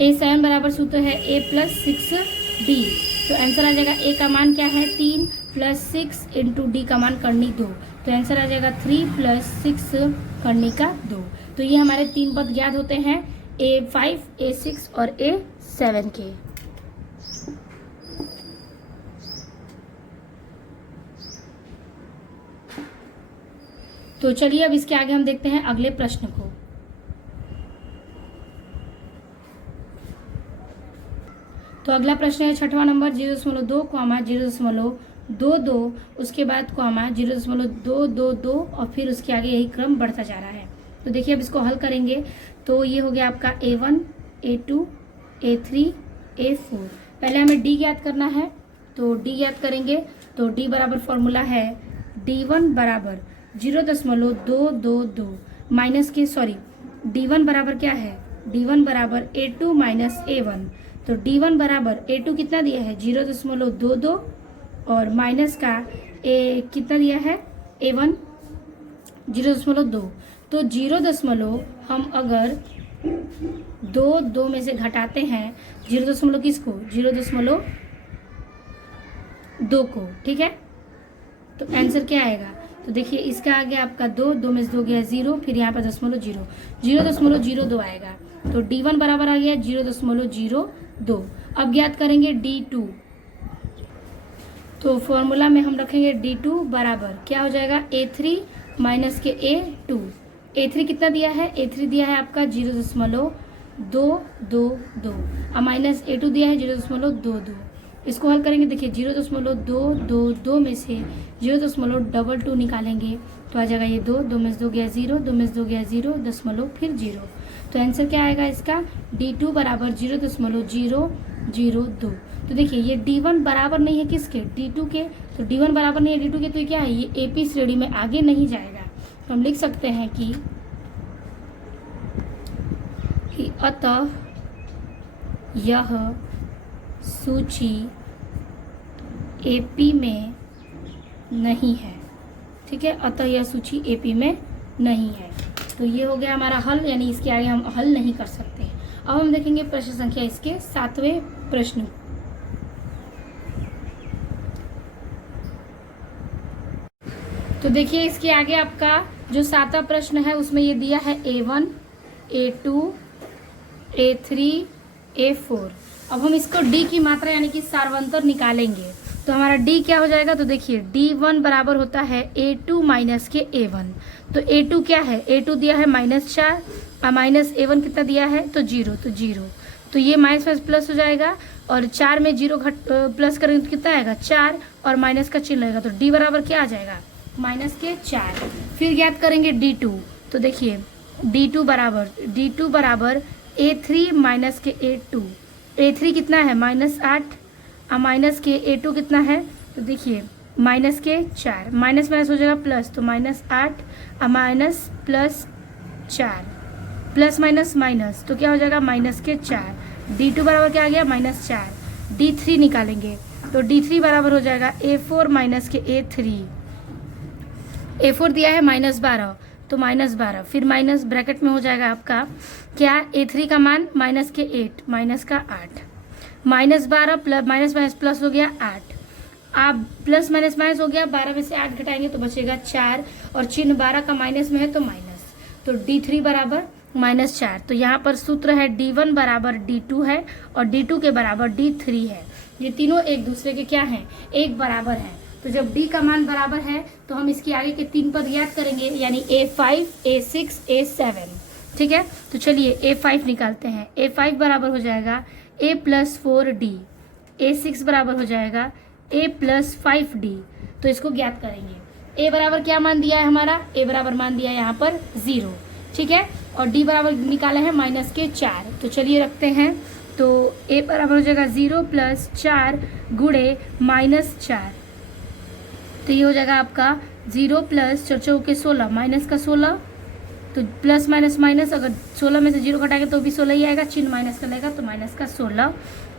A7 बराबर सूत्र है A प्लस 6D, तो आंसर आ जाएगा A का मान क्या है 3 प्लस 6 इंटू D का मान करनी 2, तो आंसर आ जाएगा 3 प्लस 6 करनी का 2। तो ये हमारे 3 पद ज्ञात होते हैं A5 A6 और A7 के। तो चलिए अब इसके आगे हम देखते हैं अगले प्रश्न को। तो अगला प्रश्न है 6वां नंबर 0.2 कॉमा 0.22, उसके बाद कॉमा 0.222 और फिर उसके आगे यही क्रम बढ़ता जा रहा है। तो देखिए अब इसको हल करेंगे तो ये हो गया आपका A1 A2 A3 A4। पहले हमें D ज्ञात करना है, तो D ज्ञात करेंगे तो D बराबर फॉर्मूला है D1 बराबर 0.222 माइनस के D1 बराबर क्या है, D1 बराबर A2 माइनस A1, तो D1 बराबर A2 कितना दिया है 0.22 और माइनस का A कितना दिया है A1 0.2, तो 0. हम अगर 2 में से घटाते हैं 0. किसको 0.2 को, ठीक है, तो आंसर क्या आएगा, तो देखिए इसका आगे आपका 2 में से 2 गया 0, फिर यहाँ पर 0.02 आएगा, तो D1 बराबर आ गया 0.02। अब ज्ञात करेंगे D2, तो फॉर्मूला में हम रखेंगे D2 बराबर क्या हो जाएगा A3 माइनस के A2। A3 कितना दिया है, A3 दिया है आपका 2 2 2। अब माइनस A2 दिया है 0.22। इसको हल करेंगे, देखिए 0.222 में से 0.22 निकालेंगे तो आ जाएगा ये 2, 2 में से 2 गया 0, 2 में से 2 गया 0, दशमलव फिर 0। तो आंसर क्या आएगा इसका, D2 बराबर 0.002। तो देखिए ये D1 बराबर नहीं है किसके, D2 के। तो D1 बराबर नहीं है D2 के, तो ये क्या है, ये AP श्रेणी में आगे नहीं जाएगा। तो हम लिख सकते हैं कि अतः यह सूची AP में नहीं है। ठीक है, अतः यह सूची AP में नहीं है। तो ये हो गया हमारा हल, यानी इसके आगे हम हल नहीं कर सकते। अब हम देखेंगे प्रश्न संख्या इसके 7वें प्रश्न। तो देखिए इसके आगे आपका जो 7वां प्रश्न है उसमें ये दिया है A1, A2, A3, A4। अब हम इसको D की मात्रा यानी कि सार्वंतर निकालेंगे। तो हमारा D क्या हो जाएगा, तो देखिए D1 बराबर होता है A2 माइनस के A1। तो A2 क्या है, A2 दिया है -4 और माइनस A1 कितना दिया है, तो 0, तो 0। तो ये माइनस माइनस प्लस हो जाएगा और 4 में 0 घट प्लस करेंगे तो कितना आएगा, 4 और माइनस का चिन्ह रहेगा। तो D बराबर क्या आ जाएगा, -4। फिर ज्ञात करेंगे D2। तो देखिए D2 बराबर A3 माइनस के A2। A3 कितना है, -8 और माइनस के A2 कितना है, तो देखिए -4, माइनस माइनस हो जाएगा प्लस, तो -8 और minus plus 4, plus minus minus तो क्या हो जाएगा -4। D2 बराबर क्या आ गया, -4। D3 निकालेंगे तो D3 बराबर हो जाएगा A4 माइनस के A3। A4 दिया है -12, तो -12, फिर माइनस ब्रैकेट में हो जाएगा आपका क्या, A3 का मान माइनस के 8, माइनस का 8, -12 प्लस माइनस माइनस प्लस हो गया 8। आप प्लस माइनस माइनस हो गया, 12 में से 8 घटाएंगे तो बचेगा 4 और चिन्ह 12 का माइनस में है तो माइनस। तो D3 बराबर -4। तो यहाँ पर सूत्र है D1 बराबर D2 है और D2 के बराबर D3 है। ये तीनों एक दूसरे के क्या हैं, एक बराबर हैं। तो जब D का मान बराबर है तो हम इसके आगे के 3 पद ज्ञात करेंगे, यानी A5, A6, A7। ठीक है, तो चलिए A5 निकालते हैं। A5 बराबर हो जाएगा A + 4D। A6 बराबर हो जाएगा A + 5D। तो इसको ज्ञात करेंगे। A बराबर क्या मान दिया है हमारा, A बराबर मान दिया है यहाँ पर 0। ठीक है, और D बराबर निकाला है -4। तो चलिए रखते हैं। तो A बराबर हो जाएगा 0 + 4 गुणे -4। तो ये हो जाएगा आपका 0 + 4 चौके 16, माइनस का 16, तो प्लस माइनस माइनस, अगर 16 में से 0 घटाएंगे तो भी 16 ही आएगा, चिन्ह माइनस का लगेगा तो माइनस का 16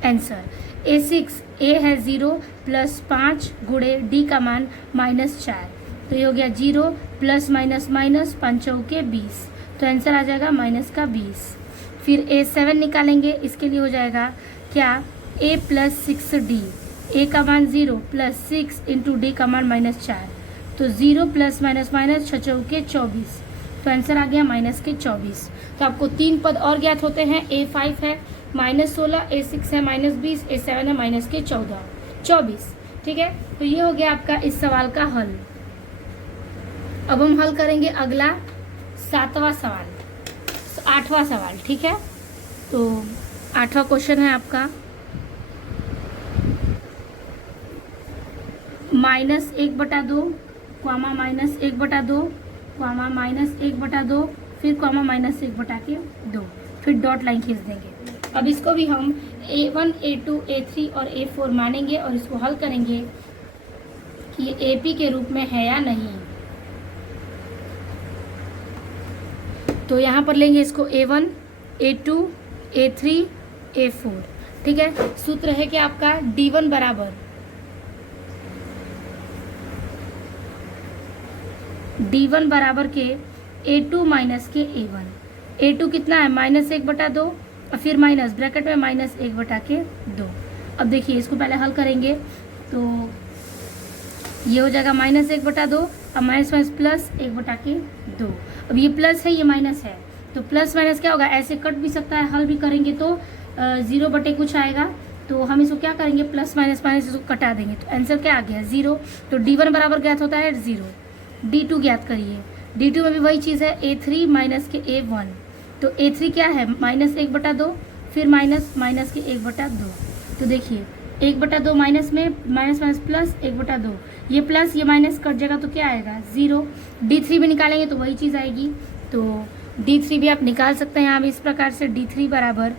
आंसर। A6, A है 0 + 5 गुणे D का मान -4। तो ये हो गया 0 प्लस माइनस माइनस, 5 चौके 20, तो आंसर आ जाएगा -20। फिर A7 निकालेंगे, इसके लिए हो जाएगा क्या, A + 6D। A का मान 0 + 6 × D का मान -4, तो 0 प्लस माइनस माइनस, 6 चौके 24, तो आंसर आ गया -24। तो आपको 3 पद और ज्ञात होते हैं। A5 है -16, A6 है -20, A7 है -24। ठीक है, तो ये हो गया आपका इस सवाल का हल। अब हम हल करेंगे अगला 7वां सवाल, 8वां सवाल। ठीक है, तो 8वां क्वेश्चन है आपका -1/2, -1/2, -1/2, फिर -1/2, फिर डॉट लाइन खींच देंगे। अब इसको भी हम A1, A2, A3 और A4 मानेंगे और इसको हल करेंगे कि ये AP के रूप में है या नहीं। तो यहाँ पर लेंगे इसको A1, A2, A3, A4। ठीक है, सूत्र है कि आपका D1 बराबर के A2 माइनस के A1। A2 कितना है, -1/2 और फिर माइनस ब्रैकेट में -1/2। अब देखिए इसको पहले हल करेंगे तो ये हो जाएगा -1/2 और माइनस माइनस प्लस 1/2। अब ये प्लस है, ये माइनस है, तो प्लस माइनस क्या होगा, ऐसे कट भी सकता है। हल भी करेंगे तो 0 कुछ आएगा, तो हम इसको क्या करेंगे, प्लस माइनस माइनस इसको कटा देंगे, तो आंसर क्या आ गया, 0। तो D1 बराबर ज्ञात होता है 0। D2 ज्ञात करिए। D2 में भी वही चीज़ है, A3 माइनस के A1। तो A3 क्या है, -1/2, फिर माइनस के 1/2। तो देखिए 1/2 माइनस में माइनस माइनस प्लस 1/2, ये प्लस ये माइनस कट जाएगा तो क्या आएगा 0। D3 भी निकालेंगे तो वही चीज़ आएगी। तो D3 भी आप निकाल सकते हैं आप इस प्रकार से, D3 बराबर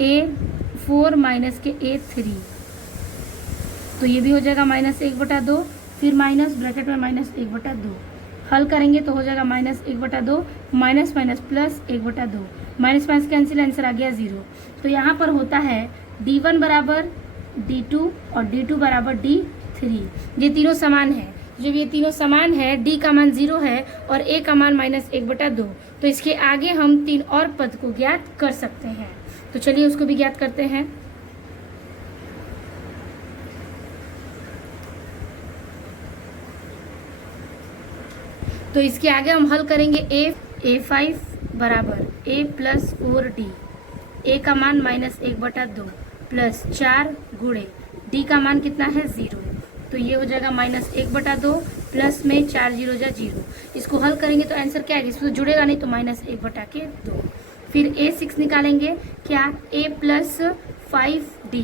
A4 माइनस के A3। तो ये भी हो जाएगा -1/2, फिर माइनस ब्रैकेट में -1/2। हल करेंगे तो हो जाएगा -1/2 minus minus plus 1/2, minus minus cancel, answer आ गया 0। तो यहाँ पर होता है D1 बराबर D2 और D2 बराबर D3। ये तीनों समान है। जब ये तीनों समान है, D का मान 0 है और A का मान -1/2, तो इसके आगे हम 3 और पद को ज्ञात कर सकते हैं। तो चलिए उसको भी ज्ञात करते हैं। तो इसके आगे हम हल करेंगे A5 बराबर A + 4D, A का मान -1/2 प्लस 4 गुणे D का मान कितना है 0। तो ये हो जाएगा -1/2 प्लस में 4 0 जा 0। इसको हल करेंगे तो आंसर क्या आएगा, इसको जुड़ेगा नहीं तो -1/2। फिर A6 निकालेंगे, क्या A + 5D।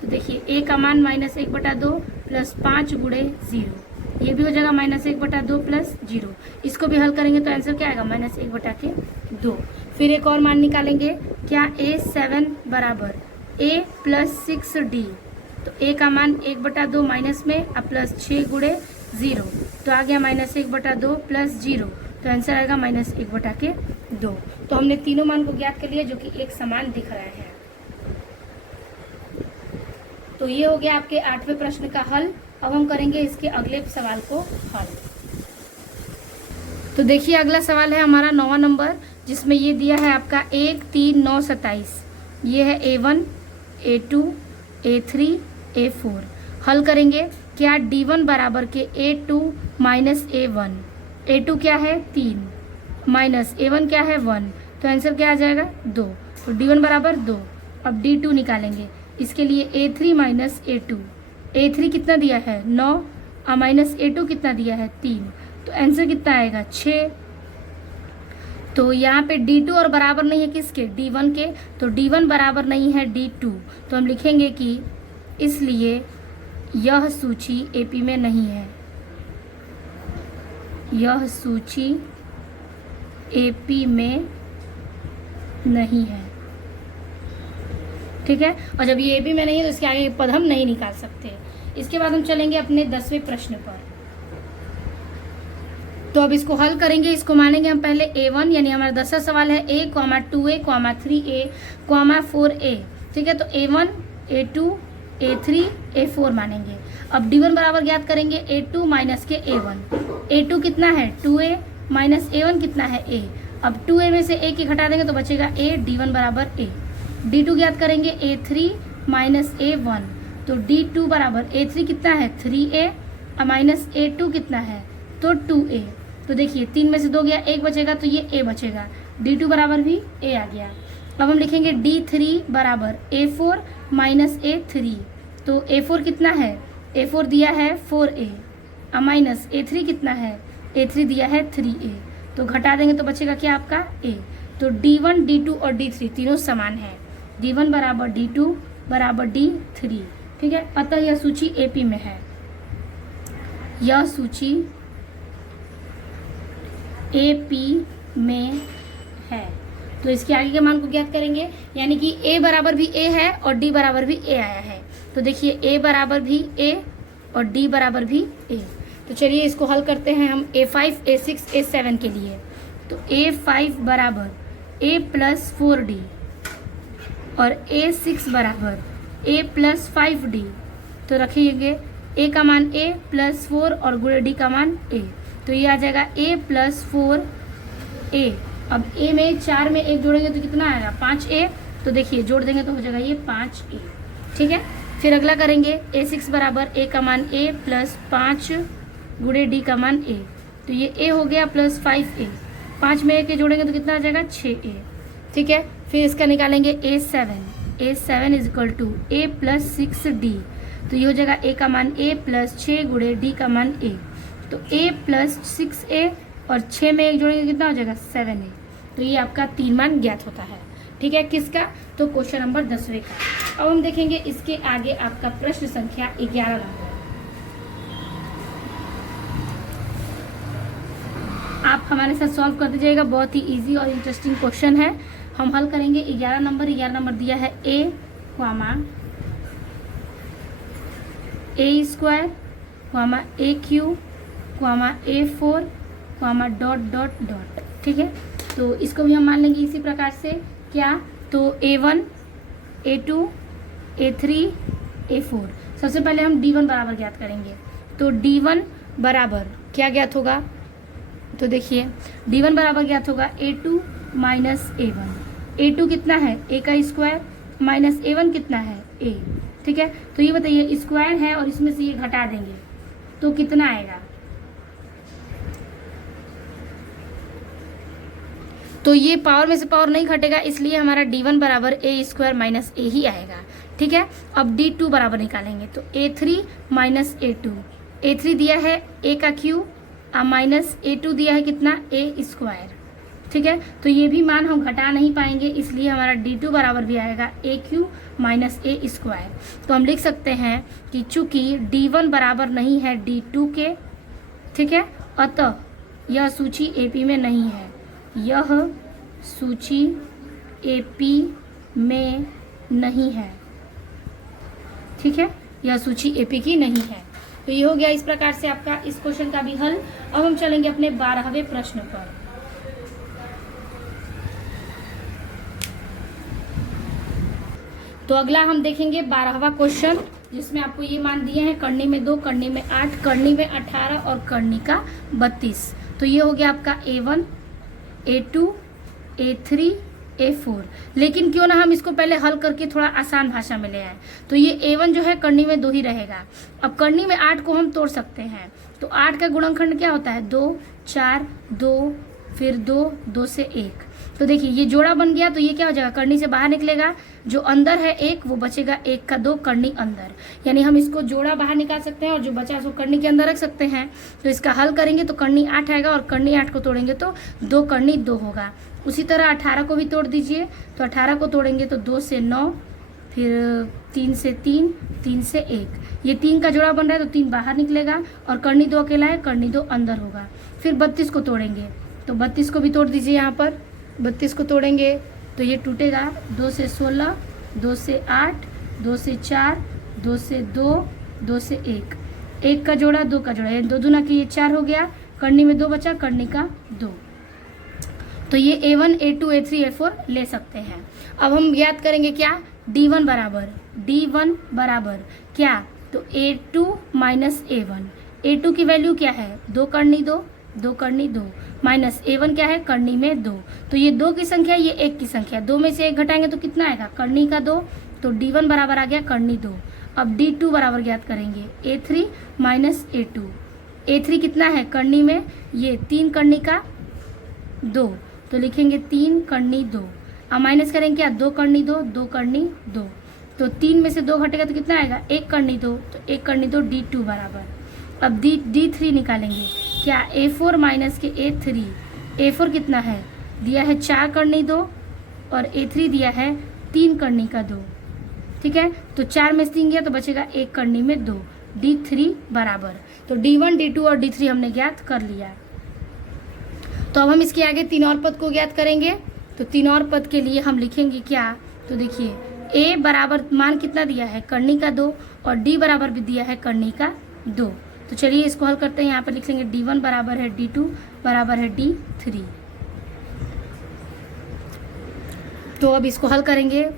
तो देखिए A का मान -1/2 प्लस 5 गुणे 0, ये भी हो जाएगा -1/2 प्लस 0। इसको भी हल करेंगे तो आंसर क्या आएगा -1/2। फिर एक और मान निकालेंगे, क्या A7 बराबर A + 6D। तो A का मान 1/2 माइनस में अब प्लस 6 गुणे 0, तो आ गया -1/2 प्लस 0। तो आंसर आएगा -1/2। तो हमने तीनों मान को ज्ञात कर लिया जो कि एक समान दिख रहा है। तो ये हो गया आपके 8वें प्रश्न का हल। अब हम करेंगे इसके अगले सवाल को हल। तो देखिए अगला सवाल है हमारा 9वां नंबर, जिसमें ये दिया है आपका 1 3 9 27। ये है A1 A2 A3 A4। हल करेंगे, क्या D1 बराबर के A2 माइनस A1। A2 क्या है 3 माइनस A1 क्या है 1, तो आंसर क्या आ जाएगा 2। तो D1 बराबर 2। अब D2 निकालेंगे, इसके लिए A3 माइनस A2। A3 कितना दिया है 9 माइनस A2 कितना दिया है 3, तो आंसर कितना आएगा 6। तो यहाँ पे D2 और बराबर नहीं है किसके, D1 के, तो D1 बराबर नहीं है D2। तो हम लिखेंगे कि इसलिए यह सूची AP में नहीं है, यह सूची AP में नहीं है। ठीक है, और जब ये AP में नहीं है तो इसके आगे पद हम नहीं निकाल सकते। इसके बाद हम चलेंगे अपने 10वें प्रश्न पर। तो अब इसको हल करेंगे, इसको मानेंगे हम पहले A1, यानी हमारा 10वां सवाल है A, 2A, 3A, 4A। ठीक है, तो A1 A2 A3 A4 मानेंगे। अब D1 बराबर ज्ञात करेंगे A2 माइनस के A1। A2 कितना है 2A माइनस A1 कितना है A। अब 2A में से A की घटा देंगे तो बचेगा A, D1 बराबर A। D2 ज्ञात करेंगे A3 माइनस A1, तो D2 बराबर A3 कितना है 3A माइनस A2 कितना है तो 2A। तो देखिए 3 में से 2 गया, 1 बचेगा तो ये A बचेगा, D2 बराबर भी A आ गया। अब हम लिखेंगे D3 बराबर A4 माइनस A3। तो A4 कितना है, A4 दिया है 4A माइनस A3 कितना है, A3 दिया है 3A। तो घटा देंगे तो बचेगा क्या आपका A। तो D1 D2 और D3 तीनों समान है, D1 बराबर D2 बराबर D3। ठीक है, अतः यह सूची AP में है, यह सूची AP में है। तो इसके आगे के मान को ज्ञात करेंगे, यानी कि A बराबर भी A है और D बराबर भी A आया है। तो देखिए A बराबर भी A और D बराबर भी A। तो चलिए इसको हल करते हैं हम A5 A6 A7 के लिए। तो A5 बराबर A + 4D और A6 बराबर A + 5D। तो रखिएगे A का मान A + 4 और गुणे D का मान A, तो ये आ जाएगा A + 4A। अब A में 4 में 1 जोड़ेंगे तो कितना आएगा 5A। तो देखिए जोड़ देंगे तो हो जाएगा ये 5A। ठीक है, फिर अगला करेंगे A6 बराबर A का मान A + 5 गुणे D का मान A। तो ये A हो गया + 5A, 5 में 1 जोड़ेंगे तो कितना आ जाएगा 6A। ठीक है, फिर इसका निकालेंगे A7 is equal to A + 6D। तो ये हो जाएगा A का मान A + 6 गुणे D का मान A। तो A + 6A और 6 में 1 जोड़ेंगे कितना हो जाएगा 7A। तो ये आपका 3 मान ज्ञात होता है। ठीक है, किसका? तो क्वेश्चन नंबर 10वें का। अब हम देखेंगे इसके आगे आपका प्रश्न संख्या 11 नंबर। आप हमारे साथ सॉल्व करते जाइएगा, बहुत ही इजी और इंटरेस्टिंग क्वेश्चन है। हम हल करेंगे 11 नंबर। 11 नंबर दिया है a, a square, a3, a4, dot dot dot. ठीक है, तो इसको भी हम मान लेंगे इसी प्रकार से। क्या? तो a1, a2, a3, a4। सबसे पहले हम d1 बराबर ज्ञात करेंगे। तो d1 बराबर क्या ज्ञात होगा? तो देखिए d1 बराबर ज्ञात होगा a2 माइनस a1। a2 कितना है? a का स्क्वायर, माइनस a1 कितना है? a। ठीक है, तो ये बताइए स्क्वायर है और इसमें से ये घटा देंगे तो कितना आएगा? तो ये पावर में से पावर नहीं घटेगा, इसलिए हमारा d1 बराबर a स्क्वायर माइनस a ही आएगा। ठीक है, अब d2 बराबर निकालेंगे। तो a3 माइनस a2। a3 दिया है a का क्यूब, माइनस a2 दिया है कितना? a square. ठीक है, तो ये भी मान हम घटा नहीं पाएंगे, इसलिए हमारा d2 बराबर भी आएगा a cube minus a square. तो हम लिख सकते हैं कि चूंकि d1 बराबर नहीं है d2 के, ठीक है, अतः यह सूची AP में नहीं है। यह सूची AP में नहीं है। ठीक है, यह सूची AP की नहीं है। तो ये हो गया इस प्रकार से आपका इस क्वेश्चन का भी हल। अब हम चलेंगे अपने 12वें प्रश्न पर। तो अगला हम देखेंगे 12वां क्वेश्चन, जिसमें आपको ये मान दिए हैं करनी में 2, करनी में 8, करनी में 18 और करनी का 32। तो ये हो गया आपका a1, a2, a3, a4। लेकिन क्यों ना हम इसको पहले हल करके थोड़ा आसान भाषा में ले आए। तो ये a1 जो है करनी में 2 ही रहेगा। अब करनी में 8 को हम तोड़ सकते हैं। तो 8 का गुणनखंड क्या होता है? 2, 4, 2, फिर 2, 2 से 1। तो देखिए ये जोड़ा बन गया, तो ये क्या हो जाएगा? करनी से बाहर निकलेगा, जो अंदर है 1 वो बचेगा, 1 का 2 करनी अंदर। यानी हम इसको जोड़ा बाहर निकाल सकते हैं और जो बचा उसको करनी के अंदर रख सकते हैं। तो इसका हल करेंगे तो करनी 8 आएगा और करनी 8 को तोड़ेंगे तो 2 करनी 2 होगा। उसी तरह 18 को भी तोड़ दीजिए। तो 18 को तोड़ेंगे तो 2 से 9, फिर 3 से 3, 3 से 1। ये 3 का जोड़ा बन रहा है तो 3 बाहर निकलेगा और करनी 2 अकेला है, करनी 2 अंदर होगा। फिर 32 को तोड़ेंगे तो 32 को भी तोड़ दीजिए। यहाँ पर 32 को तोड़ेंगे तो ये टूटेगा 2 से 16, 2 से 8, 2 से 4, 2 से 2, 2 से 1। 1 का जोड़ा 2 का जोड़ा, ये 2 दूना की ये 4 हो गया। करनी में 2 बचा, करनी का 2। तो ये a1, a2, a3, a4 ले सकते हैं। अब हम ज्ञात करेंगे क्या? d1 बराबर क्या? तो a2 माइनस a1। a2 की वैल्यू क्या है? 2 करनी 2, 2 करनी 2, माइनस a1 क्या है? करनी में 2। तो ये 2 की संख्या, ये 1 की संख्या, 2 में से 1 घटाएंगे तो कितना आएगा? करनी का 2। तो d1 बराबर आ गया करनी 2। अब d2 बराबर ज्ञात करेंगे a3 माइनस a2। a3 कितना है? करनी में ये 3 करनी का 2, तो लिखेंगे 3 करनी 2। अब माइनस करेंगे क्या? 2 करनी 2, 2 करनी 2। तो 3 में से 2 घटेगा तो कितना आएगा? 1 करनी 2, तो 1 करनी 2 d2 बराबर। अब d3 निकालेंगे क्या? a4 माइनस के a3। a4 कितना है? दिया है 4 करनी 2 और a3 दिया है 3 करनी का 2। ठीक है, तो 4 में से 3 गया तो बचेगा 1 करनी में 2, d3 बराबर। तो d1, d2 और d3 हमने ज्ञात कर लिया। तो अब हम इसके आगे 3 और पद को ज्ञात करेंगे। तो 3 और पद के लिए हम लिखेंगे क्या? तो देखिए a बराबर मान कितना दिया है? करनी का 2 और d बराबर भी दिया है करनी का 2। तो चलिए इसको हल करते हैं। यहाँ पर लिख लेंगे d1 बराबर है d2 बराबर है d3। तो अब इसको हल करेंगे।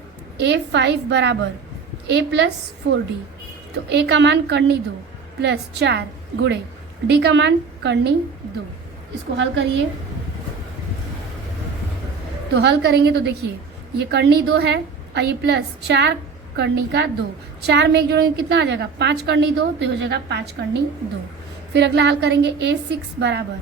a5 बराबर a प्लस 4d। तो a का मान करनी 2 प्लस 4 गुणे d का मान करनी 2। इसको हल करिए। तो हल करेंगे तो देखिए ये करनी 2 है और ये प्लस 4 करनी का 2। 4 में 1 जोड़ेंगे कितना आ जाएगा? 5 करनी 2, तो हो जाएगा 5 करनी 2। फिर अगला हल करेंगे a6 बराबर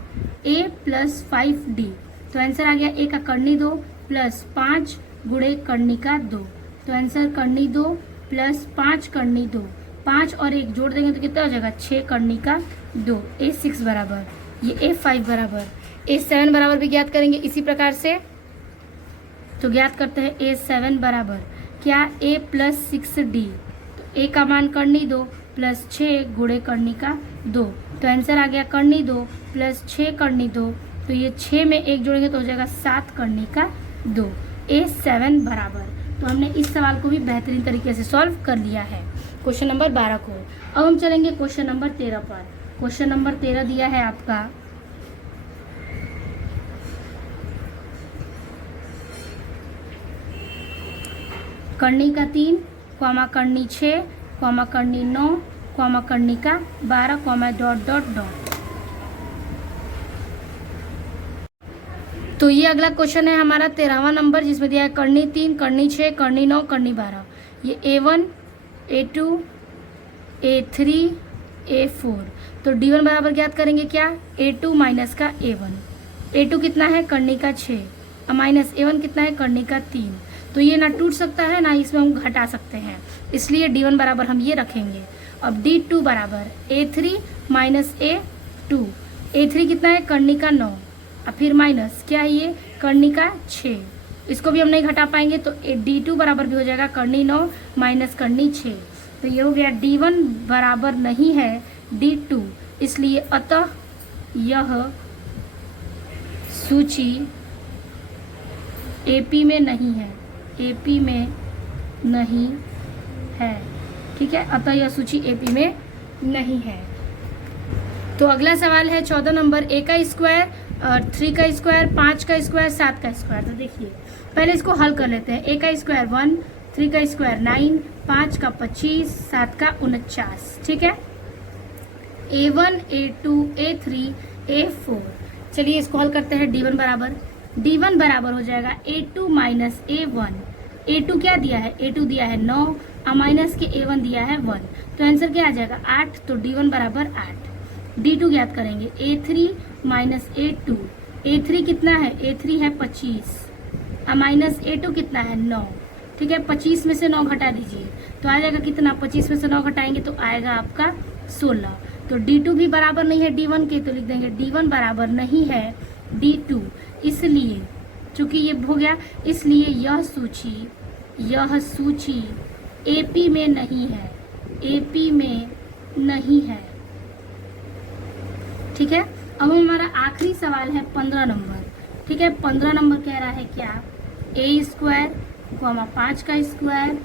a प्लस 5d। तो आंसर आ गया a का करनी 2 प्लस 5 गुणे करनी का 2। तो आंसर करनी 2 प्लस 5 करनी 2, 5 और 1 जोड़ देंगे तो कितना हो जाएगा? 6 करनी का 2। a6 बराबर ये a5 बराबर a7 बराबर भी ज्ञात करेंगे इसी प्रकार से। तो ज्ञात करते हैं A7 बराबर क्या A प्लस 6D। तो A का मान करनी 2 प्लस 6 गुणे करनी का 2। तो आंसर आ गया करनी 2 प्लस 6 करनी 2। तो ये 6 में 1 जोड़ेंगे तो हो जाएगा 7 करनी का 2। A7 बराबर। तो हमने इस सवाल को भी बेहतरीन तरीके से सॉल्व कर लिया है क्वेश्चन नंबर 12 को। अब हम चलेंगे क्वेश्चन नंबर 13 पर। क्वेश्चन नंबर 13 दिया है आपका करनी का 3, कॉमा करनी 6, कॉमा करनी 9, कॉमा करनी का 12, कॉमा डॉट डॉट डॉट। तो ये अगला क्वेश्चन है हमारा 13वां नंबर, जिसमें दिया है करनी 3, करनी 6, करनी 9, करनी 12। ये A1, A2, A3, A4। तो D1 बराबर ज्ञात करेंगे क्या, A2 माइनस का A1। A2 कितना है, करनी का 6, माइनस A1 कितना है, करनी का 3। तो ये ना टूट सकता है ना इसमें हम घटा सकते हैं, इसलिए D1 बराबर हम ये रखेंगे। अब D2 बराबर A3 माइनस A2। A3 कितना है, करनी का 9, और फिर माइनस क्या है ये, करनी का 6। इसको भी हम नहीं घटा पाएंगे, तो D2 बराबर भी हो जाएगा करनी 9 माइनस करनी 6। तो ये हो गया D1 बराबर नहीं है D2, इसलिए अतः यह सूची AP में नहीं है, AP में नहीं है। ठीक है, अतः यह सूची AP में नहीं है। तो अगला सवाल है 14 नंबर, A का स्क्वायर और 3 का स्क्वायर, 5 का स्क्वायर, 7 का स्क्वायर। तो देखिए पहले इसको हल कर लेते हैं। A का स्क्वायर 1, 3 का स्क्वायर 9, 5 का 25, 7 का 49। ठीक है, A1, A2, A3, A4। चलिए इसको हल करते हैं। D1 बराबर, D1 बराबर हो जाएगा A2 माइनस A1। A2 क्या दिया है, A2 दिया है 9, और माइनस के A1 दिया है 1। तो आंसर क्या आ जाएगा 8। तो D1 बराबर 8। D2 ज्ञात करेंगे A3 माइनस A2। A3 कितना है, A3 है 25, और माइनस A2 कितना है 9। ठीक है, 25 में से 9 घटा दीजिए तो आ जाएगा कितना, 25 में से 9 घटाएंगे तो आएगा आपका 16। तो D2 भी बराबर नहीं है D1 के, तो लिख देंगे D1 बराबर नहीं है D2। इसलिए चूंकि ये हो गया, इसलिए यह सूची AP में नहीं है, AP में नहीं है। ठीक है, अब हमारा आखिरी सवाल है 15 नंबर। ठीक है, 15 नंबर कह रहा है क्या, A स्क्वायर, 5 का स्क्वायर,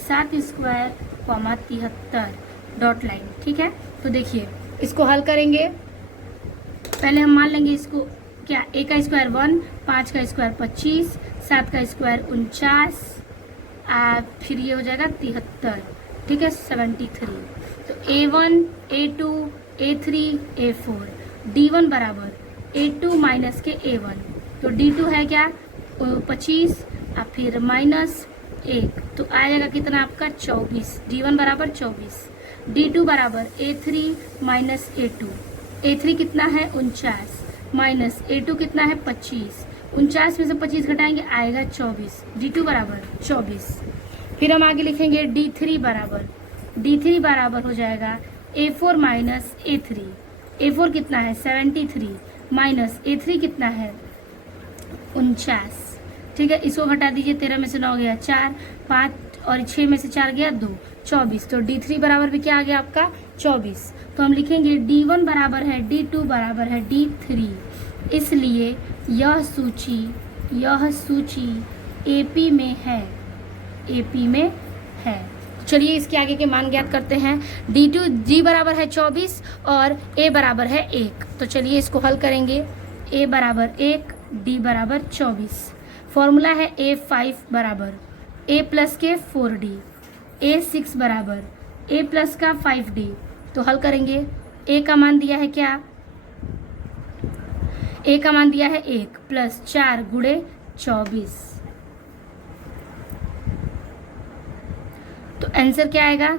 7 स्क्वायर, 73 डॉट लाइन। ठीक है, तो देखिए इसको हल करेंगे। पहले हम मान लेंगे इसको क्या, A का स्क्वायर 1, 5 का स्क्वायर 25, 7 का स्क्वायर 49, फिर ये हो जाएगा 73। ठीक है, 73। तो A1, A2, A3, A4। D1 बराबर A2 माइनस के A1। तो D2 है क्या, 25, और फिर माइनस 1, तो आ जाएगा कितना आपका 24। D1 बराबर 24। D2 बराबर A3 माइनस A2। A3 कितना है 49, माइनस A2 कितना है 25। 49 में से 25 घटाएंगे आएगा 24। D2 बराबर 24। फिर हम आगे लिखेंगे D3 बराबर हो जाएगा A4 माइनस A3। A4 कितना है 73, माइनस A3 कितना है 49। ठीक है, इसको घटा दीजिए, 13 में से 9 गया 4, 5 और 6 में से 4 गया 2, 24। तो D3 बराबर भी क्या आ गया आपका 24। तो हम लिखेंगे D1 बराबर है D2 बराबर है D3, इसलिए यह सूची AP में है, AP में है। चलिए इसके आगे के मान ज्ञात करते हैं। D बराबर है 24 और A बराबर है 1। तो चलिए इसको हल करेंगे। A बराबर 1, D बराबर 24। फॉर्मूला है A5 बराबर A प्लस के 4D, A6 बराबर A प्लस का 5D। तो हल करेंगे। A का मान दिया है क्या, A का मान दिया है 1 प्लस 4 गुणे 24। तो आंसर क्या आएगा,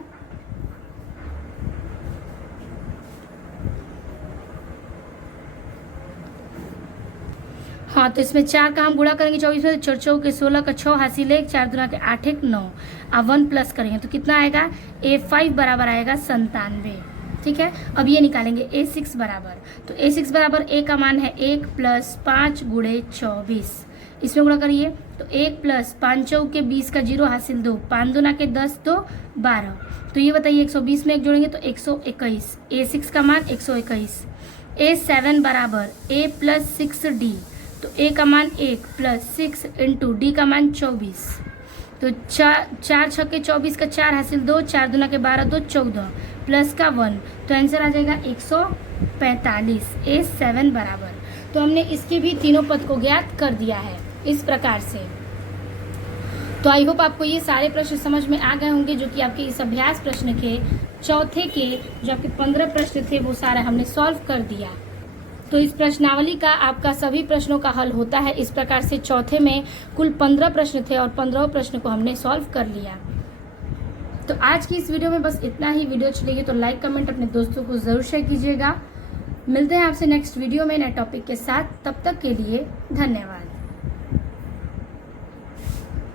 हाँ तो इसमें 4 का हम गुणा करेंगे 24 में, 4 चौक के 16 का 6 हासिल 1, 4 दूना के 8 1 9, अब 1 प्लस करेंगे तो कितना आएगा, A5 बराबर आएगा 97। ठीक है, अब ये निकालेंगे A6 बराबर। तो A6 बराबर A का मान है 1 प्लस 5 गुणे 24। इसमें गुणा करिए तो 1 प्लस 5 चौक के 20 का 0 हासिल 2, 5 दूना के 10 तो 12। तो ये बताइए 120 में 1 जोड़ेंगे तो 121। A6 का मान 121। A7 बराबर A प्लस 6D, तो A का मान 1 प्लस 6 इंटू D का मान 24। तो 4 छक्के 24 का 4 हासिल 2, 4 दूना के 12 2 14 प्लस का 1, तो आंसर आ जाएगा 145। A7 बराबर। तो हमने इसके भी तीनों पद को ज्ञात कर दिया है इस प्रकार से। तो आई होप आपको ये सारे प्रश्न समझ में आ गए होंगे, जो कि आपके इस अभ्यास प्रश्न के चौथे के जो आपके 15 प्रश्न थे वो सारे हमने सॉल्व कर दिया। तो इस प्रश्नावली का आपका सभी प्रश्नों का हल होता है इस प्रकार से। चौथे में कुल 15 प्रश्न थे और 15 प्रश्न को हमने सॉल्व कर लिया। तो आज की इस वीडियो में बस इतना ही। वीडियो अच्छी लगी तो लाइक कमेंट अपने दोस्तों को जरूर शेयर कीजिएगा। मिलते हैं आपसे नेक्स्ट वीडियो में नए टॉपिक के साथ। तब तक के लिए धन्यवाद।